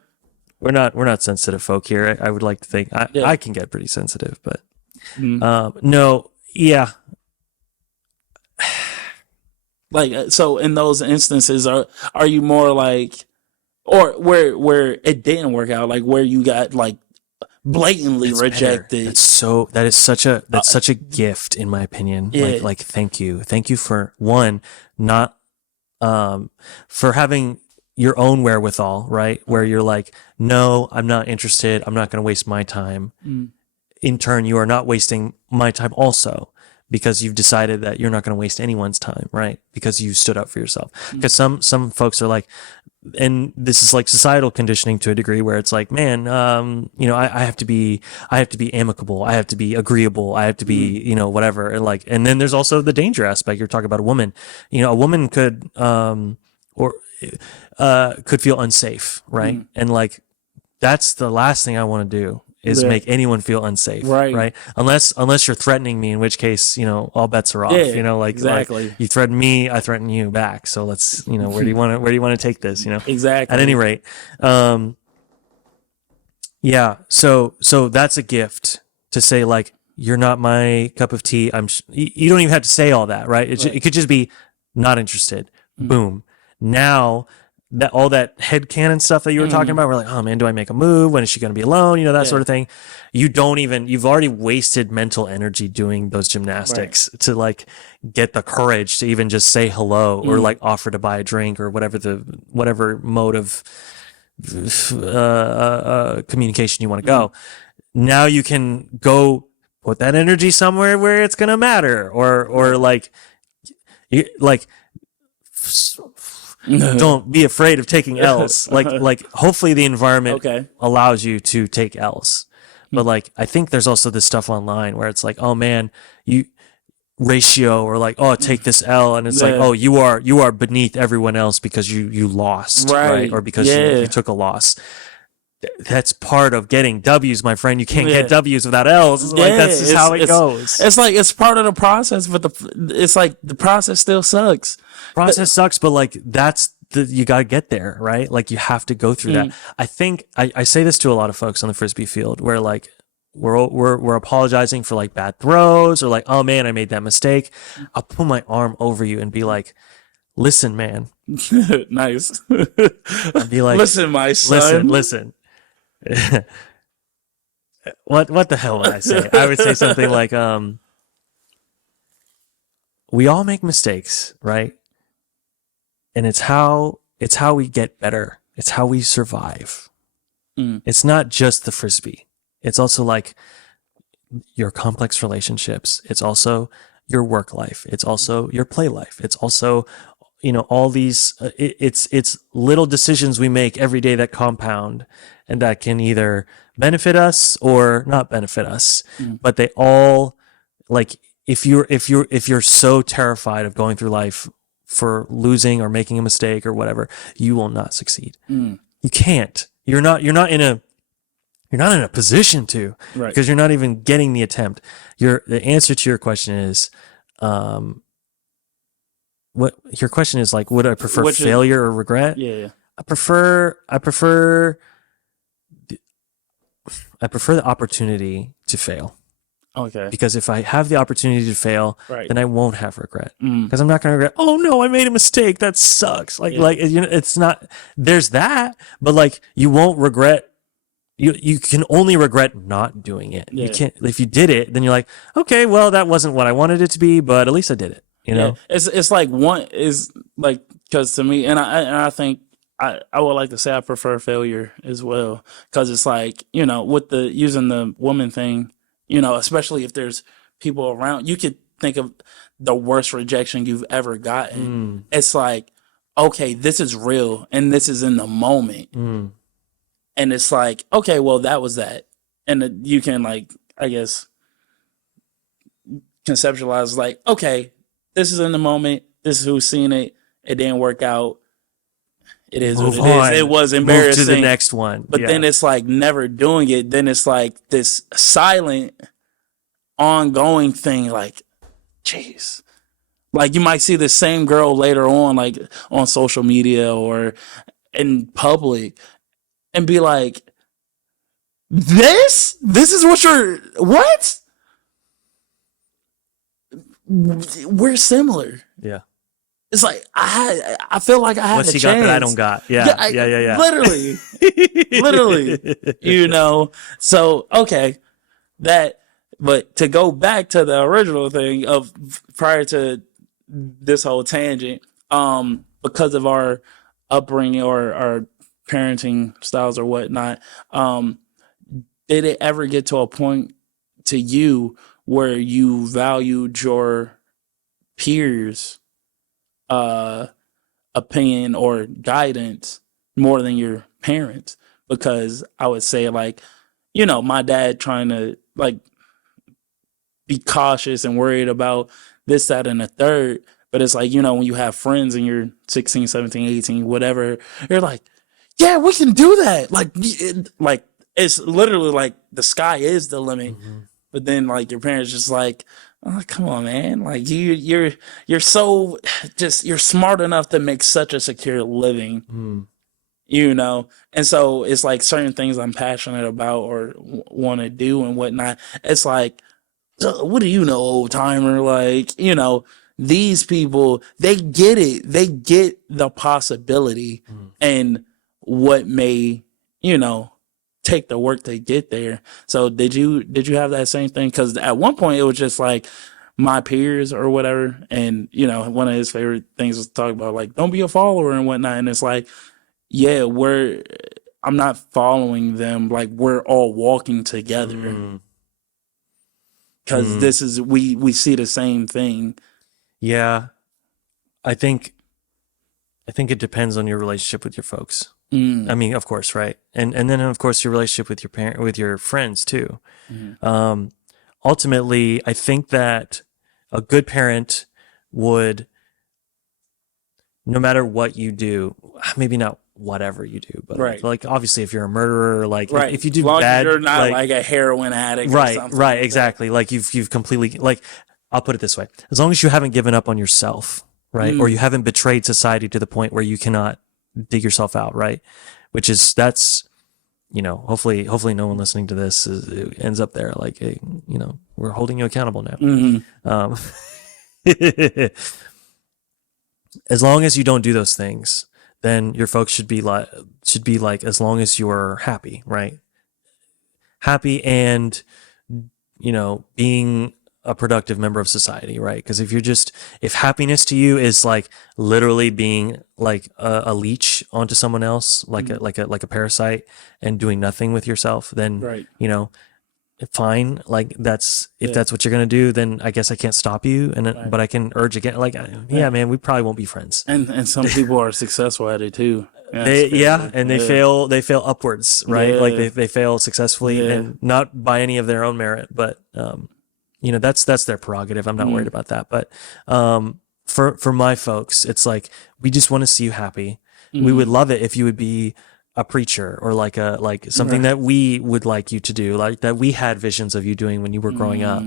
we're not sensitive folk here. I would like to think I can get pretty sensitive, but no, yeah. Like so in those instances, are you more like, or where it didn't work out, like where you got like blatantly That's rejected? better. That is such a gift in my opinion. Yeah. Like thank you for one, not for having your own wherewithal, right? Where you're like, no, I'm not interested. I'm not going to waste my time. In turn, you are not wasting my time also, because you've decided that you're not going to waste anyone's time, right? Because you stood up for yourself. Because some folks are like, and this is like societal conditioning to a degree where it's like, man, I have to be amicable. I have to be agreeable. I have to be, whatever. And then there's also the danger aspect. You're talking about a woman, a woman could feel unsafe, right? And like, that's the last thing I want to do is make anyone feel unsafe, right? Unless you're threatening me, in which case, all bets are off. Exactly. Like you threaten me, I threaten you back. So let's, where do you want to take this? Exactly. At any rate, yeah. So that's a gift to say like, you're not my cup of tea. You don't even have to say all that, right? It could just be not interested. Boom. Now, that all that headcanon stuff that you were talking about, we're like, oh man, do I make a move? When is she going to be alone? That sort of thing. You've already wasted mental energy doing those gymnastics to like get the courage to even just say hello or like offer to buy a drink or whatever mode of communication you want to go. Now you can go put that energy somewhere where it's going to matter or like don't be afraid of taking L's. Like hopefully the environment allows you to take L's. But like I think there's also this stuff online where it's like, oh man, you ratio or like, oh, take this L, and it's like, oh, you are beneath everyone else because you lost, right? Or because you took a loss. That's part of getting W's, my friend. You can't get W's without L's. Like that's just how it goes. It's like it's part of the process, but it's like the process still sucks. Process sucks, but like you got to get there, right? Like you have to go through that. I think I say this to a lot of folks on the frisbee field where like we're apologizing for like bad throws or like, oh man, I made that mistake. I'll put my arm over you and be like, listen, man. Nice. I'd be like, listen, my son. Listen. What the hell would I say? I would say something like, we all make mistakes, right? And it's how we get better. It's how we survive. It's not just the frisbee. It's also like your complex relationships. It's also your work life. It's also your play life. It's also, all these, it's little decisions we make every day that compound and that can either benefit us or not benefit us. But they all, like, if you're so terrified of going through life for losing or making a mistake or whatever, you will not succeed. You can't. You're not in a position to, because you're not even getting the attempt. The answer to your question is, what your question is like, would I prefer failure or regret? Yeah. I prefer the opportunity to fail, Okay. because if I have the opportunity to fail, Right. then I won't have regret, Mm. because I'm not going to regret, oh no, I made a mistake, that sucks. Like you know, it's not, there's that, but like you won't regret. You can only regret not doing it. You Yeah. can't, if you did it, then you're like, okay, well, that wasn't what I wanted it to be, but at least I did it, you know? It's like one is like, because to me, and I think I would like to say I prefer failure as well, because it's like, you know, with the using the woman thing, you know, especially if there's people around, you could think of the worst rejection you've ever gotten. It's like, okay, this is real and this is in the moment, and it's like, okay, well, that was that, and you can, like, I guess, conceptualize like, okay, this is in the moment. This is who's seen it. It didn't work out. It is Move what it is. on. It was Move embarrassing. to the next one. But then it's like never doing it. Then it's like this silent, ongoing thing. Like, jeez. Like, you might see the same girl later on, like on social media or in public, and be like, this is what you're, what? We're similar. Yeah. It's like I feel like I had What's a he chance. got that I don't got? Yeah. Yeah. Literally, literally, you know. So okay, that. But to go back to the original thing of prior to this whole tangent, because of our upbringing or our parenting styles or whatnot, did it ever get to a point to you where you valued your peers' opinion or guidance more than your parents? Because I would say, like, you know, my dad trying to, like, be cautious and worried about this, that, and the third. But it's like, you know, when you have friends and you're 16, 17, 18, whatever, you're like, yeah, we can do that. Like, it's literally like the sky is the limit. But then, like, your parents just like, oh, come on, man. Like, you're so just, you're smart enough to make such a secure living, you know? And so it's like certain things I'm passionate about or want to do and whatnot. It's like, what do you know, old timer? Like, you know, these people, they get it. They get the possibility and what may, you know, take the work to get there. So did you have that same thing? Because at one point it was just like my peers or whatever, and you know, one of his favorite things was to talk about, like, don't be a follower and whatnot. And it's like, yeah, I'm not following them. Like, we're all walking together. Because this is, we see the same thing. Yeah. I think it depends on your relationship with your folks. I mean, of course, right? And then of course your relationship with your parent, with your friends too. Ultimately, I think that a good parent would, no matter what you do, maybe not whatever you do, but Right. like obviously if you're a murderer, like Right. if you do as long bad, as you're not like a heroin addict or something. right, like exactly. Like you've completely, like, I'll put it this way: as long as you haven't given up on yourself, right, or you haven't betrayed society to the point where you cannot dig yourself out, right, which is, that's, you know, hopefully no one listening to this ends up there. Like, hey, you know, we're holding you accountable now. As long as you don't do those things, then your folks should be like, as long as you're happy, right? Happy and, you know, being a productive member of society, right? Because if happiness to you is like literally being like a leech onto someone else, like a parasite, and doing nothing with yourself, then Right. you know, fine. Like, that's, if that's what you're gonna do, then I guess I can't stop you, but I can urge again. Like, yeah, man, we probably won't be friends. And some people are successful at it too. They fail upwards, right? Yeah. Like they fail successfully, Yeah. and not by any of their own merit, but you know, that's their prerogative. I'm not worried about that. But for my folks, it's like, we just want to see you happy. We would love it if you would be a preacher, or like something that we would like you to do, like that we had visions of you doing when you were growing up.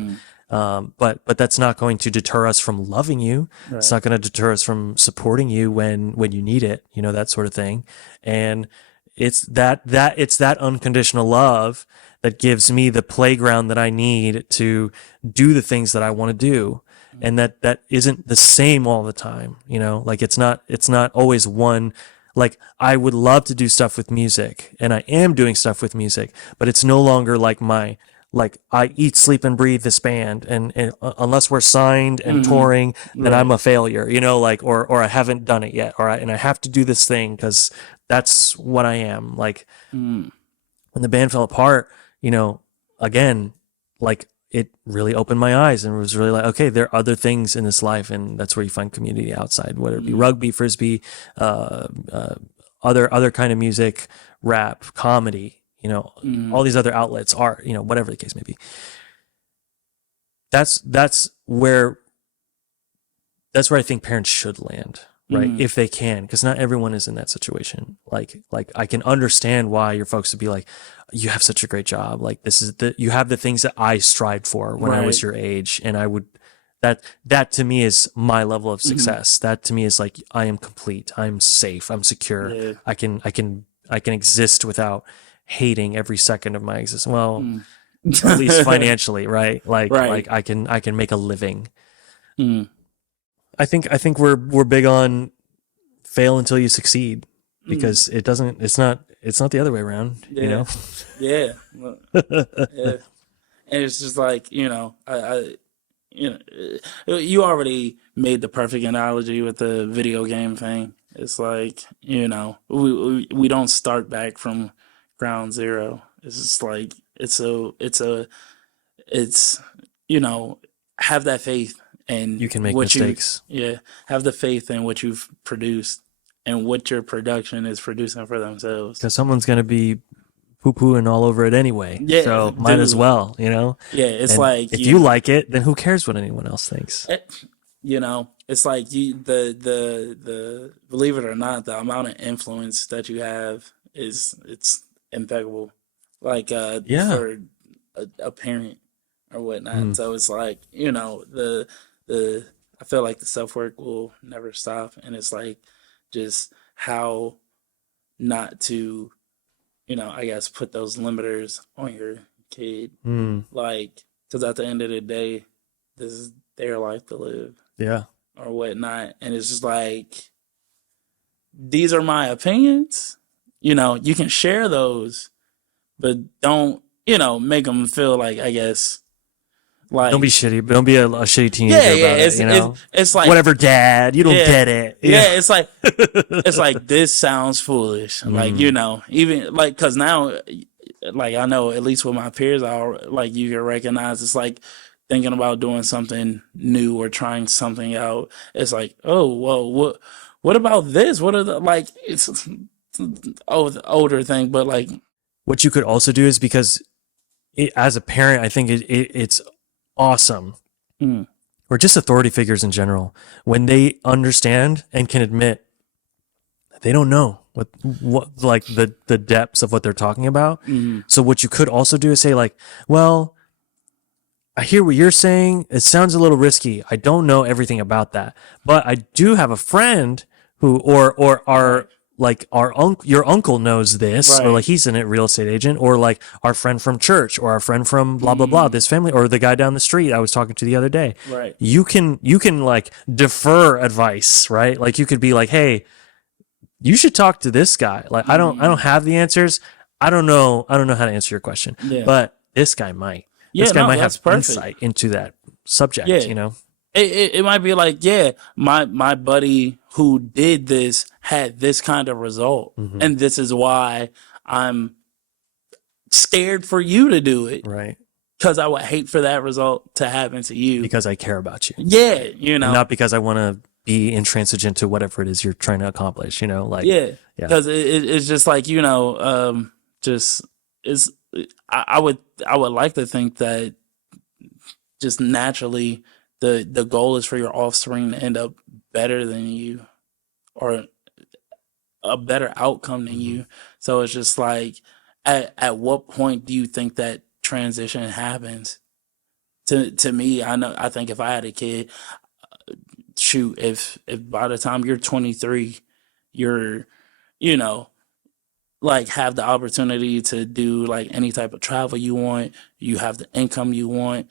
But that's not going to deter us from loving you. It's Right. not going to deter us from supporting you when you need it, that sort of thing. And it's that unconditional love that gives me the playground that I need to do the things that I want to do. And that isn't the same all the time, like it's not always one. Like I would love to do stuff with music, and I am doing stuff with music, but it's no longer like like I eat, sleep, and breathe this band, and unless we're signed and touring, then I'm Right. a failure, like or I haven't done it yet, and I have to do this thing because that's what I am. Like Mm. when the band fell apart, again, like it really opened my eyes and was really like, okay, there are other things in this life, and that's where you find community outside, whether it be rugby, frisbee, uh, uh, other kind of music, rap, comedy, all these other outlets, art, whatever the case may be. That's where I think parents should land, right? Mm. If they can, because not everyone is in that situation. Like I can understand why your folks would be like, you have such a great job. Like you have the things that I strived for when I was Right. your age, and I would that to me is my level of success. That to me is like I am complete. I'm safe. I'm secure. Yeah. I can exist without hating every second of my existence. Well, Mm. at least financially, right? Like Right. I can make a living. Mm. I think we're big on fail until you succeed, Mm. because it's not the other way around, Yeah. Yeah. Well, yeah. And it's just like, you already made the perfect analogy with the video game thing. It's like, we don't start back from ground zero. It's just like it's you know have that faith in You can make what you mistakes. yeah have the faith in what you've produced and what your production is producing for themselves. Because someone's going to be poo-pooing all over it anyway. Yeah, So might as dude. well. Yeah, it's And like if you like it, then who cares what anyone else thinks? it's like the believe it or not, the amount of influence that you have it's impeccable. Like Yeah. for a parent or whatnot. Mm. So it's like the I feel like the self work will never stop, and it's like just how not to I guess put those limiters on your kid, Mm. like because at the end of the day, this is their life to live Yeah. or whatnot, and it's just like these are my opinions. You can share those, but don't make them feel like I guess Don't be like shitty. Don't be a shitty yeah teenager yeah about it, it's like Whatever, dad. You don't yeah get it. yeah it's like this sounds foolish, like Mm. even like because now like I know at least with my peers like you can recognize it's like thinking about doing something new or trying something out. It's like, oh well, what about this, what are the like it's the older thing, but like What you could also do is, because as a parent, I think it's awesome, mm, or just authority figures in general, when they understand and can admit that they don't know what like the depths of what they're talking about. mm, So what you could also do is say like, well, I hear what you're saying. It sounds a little risky. I don't know everything about that, but I do have a friend who, or right our like your uncle knows this, or like right he's a real estate agent, or like our friend from church, or our friend from blah blah blah, mm, this family, or the guy down the street I was talking to the other day. right You can like defer advice, right? Like you could be like, hey, you should talk to this guy. Like I don't mm, have the answers. I don't know how to answer your question, yeah but this guy might. This yeah guy no might that's have perfect. insight into that subject, Yeah, it might be like, yeah, my buddy who did this had this kind of result, Hmm. and this is why I'm scared for you to do it Right. because I would hate for that result to happen to you. Because I care about you, Yeah, and not because I want to be intransigent to whatever it is you're trying to accomplish, like, yeah, yeah. because it's just like just is I would like to think that just naturally the goal is for your offspring to end up better than you or a better outcome than Hmm. you. So it's just like, at what point do you think that transition happens? to me, I think if I had a kid, shoot, if by the time you're 23, you're, you know, like have the opportunity to do like any type of travel you want, you have the income you want,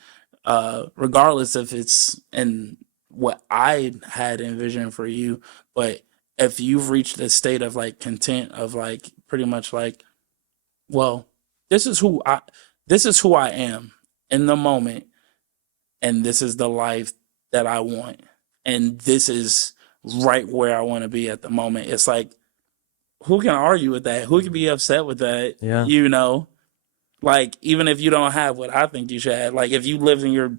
regardless if it's in what I had envisioned for you, but if you've reached a state of like content of like pretty much like, well, this is who I this is who I am in the moment, and this is the life that I want, and this is right where I want to be at the moment. It's like, who can argue with that? Who can be upset with that? Yeah. You know, like even if you don't have what I think you should have, like if you live in your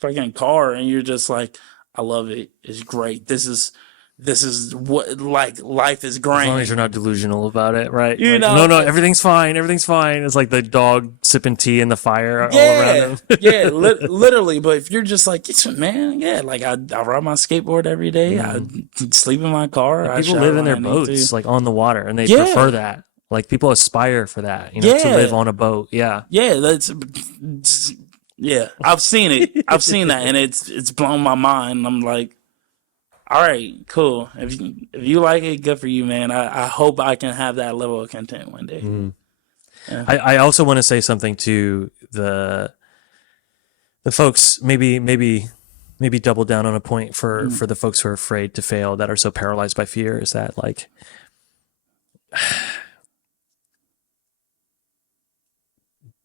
fucking car and you're just like, I love it. It's great. This is what like life is As long as grand. you're not delusional about it, right? You Like, know, no, everything's fine. Everything's fine. It's like the dog sipping tea in the fire all Yeah, around him. yeah, literally. But if you're just like, man, yeah, like I ride my skateboard every day. I sleep in my car. I People shower live in when their I need boats, to. like on the water, and they Yeah. prefer that. Like people aspire for that, you know, to Yeah. live on a boat. Yeah. Yeah, yeah. I've seen it. I've seen that, and it's blown my mind. I'm like, all right, cool. If you like it, good for you, man. I hope I can have that level of content one day. I also want to say something to the folks, maybe double down on a point for the folks who are afraid to fail, that are so paralyzed by fear, is that like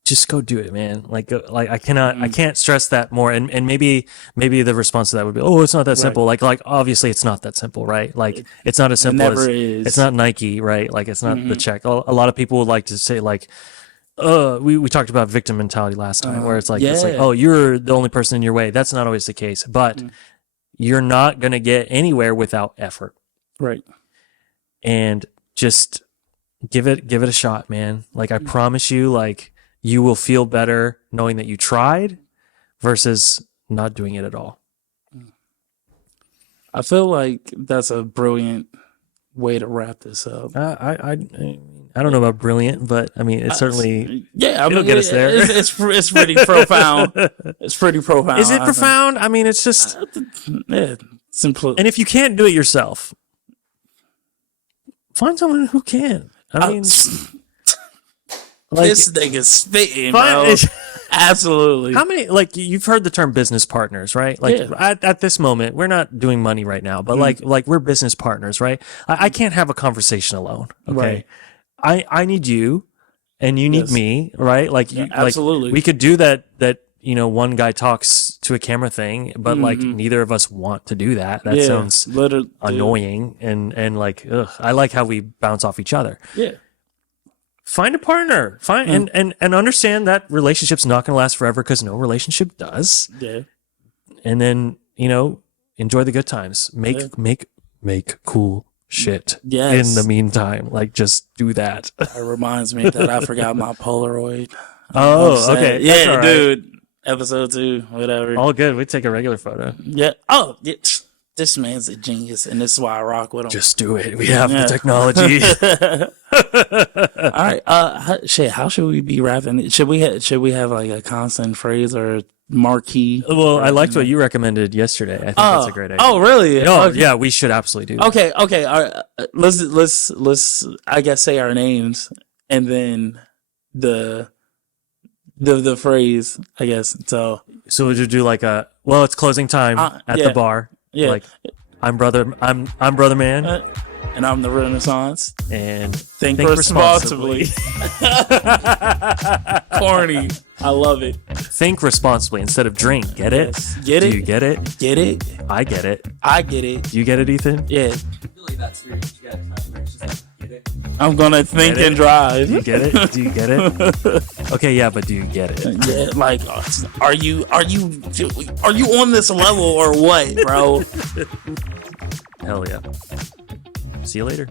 just go do it, man. Like I can't stress that more. And maybe the response to that would be, oh, it's not that simple. Like obviously it's not that simple, right? Like it's not as simple never as is. it's not Nike, right? Like it's not the check. A lot of people would like to say like, we talked about victim mentality last time, where it's like, yeah. oh, you're the only person in your way. That's not always the case, but you're not going to get anywhere without effort. Right. And just give it a shot, man. Like I promise you, like you will feel better knowing that you tried versus not doing it at all. I feel like that's a brilliant way to wrap this up. I don't know about brilliant, but I mean, it's certainly, Yeah, I it'll mean, get us there. It's pretty profound. It's pretty profound. is it I think. profound? I mean, it's just, Yeah, simple. and if you can't do it yourself, find someone who can. I mean, like, this nigga's spitting, Fine. bro. Absolutely. how many, like you've heard the term business partners, right? Like Yeah. at this moment, we're not doing money right now, but like we're business partners, right? I can't have a conversation alone. Okay. I need you and you need Yes. me, right? Like you, absolutely. like we could do that, you know, one guy talks to a camera thing, but like neither of us want to do that. That sounds literally annoying and like, ugh. I like how we bounce off each other. Yeah. Find a partner, and understand that relationship's not going to last forever, because no relationship does. Yeah. And then, you know, enjoy the good times. Make cool shit. Yes. In the meantime, like just do that. It reminds me that I forgot my Polaroid. Oh, okay. That's Yeah, all right. dude. Episode 2, whatever. All good. We take a regular photo. Yeah. Oh, yeah. This man's a genius, and this is why I rock with him. Just do it. We have the technology. All right. How should we be wrapping it? Should we have like a constant phrase or marquee? Well, I liked what you recommended yesterday. I think that's a great idea. Oh, really? No, Okay. yeah, we should absolutely do that. Okay. All right. Let's I guess say our names and then the phrase, I guess. So would you do like it's closing time at yeah. the bar. Yeah. Like I'm brother man, and I'm the Renaissance. and Think responsibly. Corny. I love it. think responsibly instead of drink. Get it? Yes. Get Do it? you get it? Get it? I get it. I get it. You get it, Ethan? Yeah. Really that serious. You gotta just like, get it. I'm gonna think Get it? and drive. Do you get it? Do you get it? Okay, yeah, but do you get it? Yeah, like, are you on this level or what, bro? Hell yeah. See you later.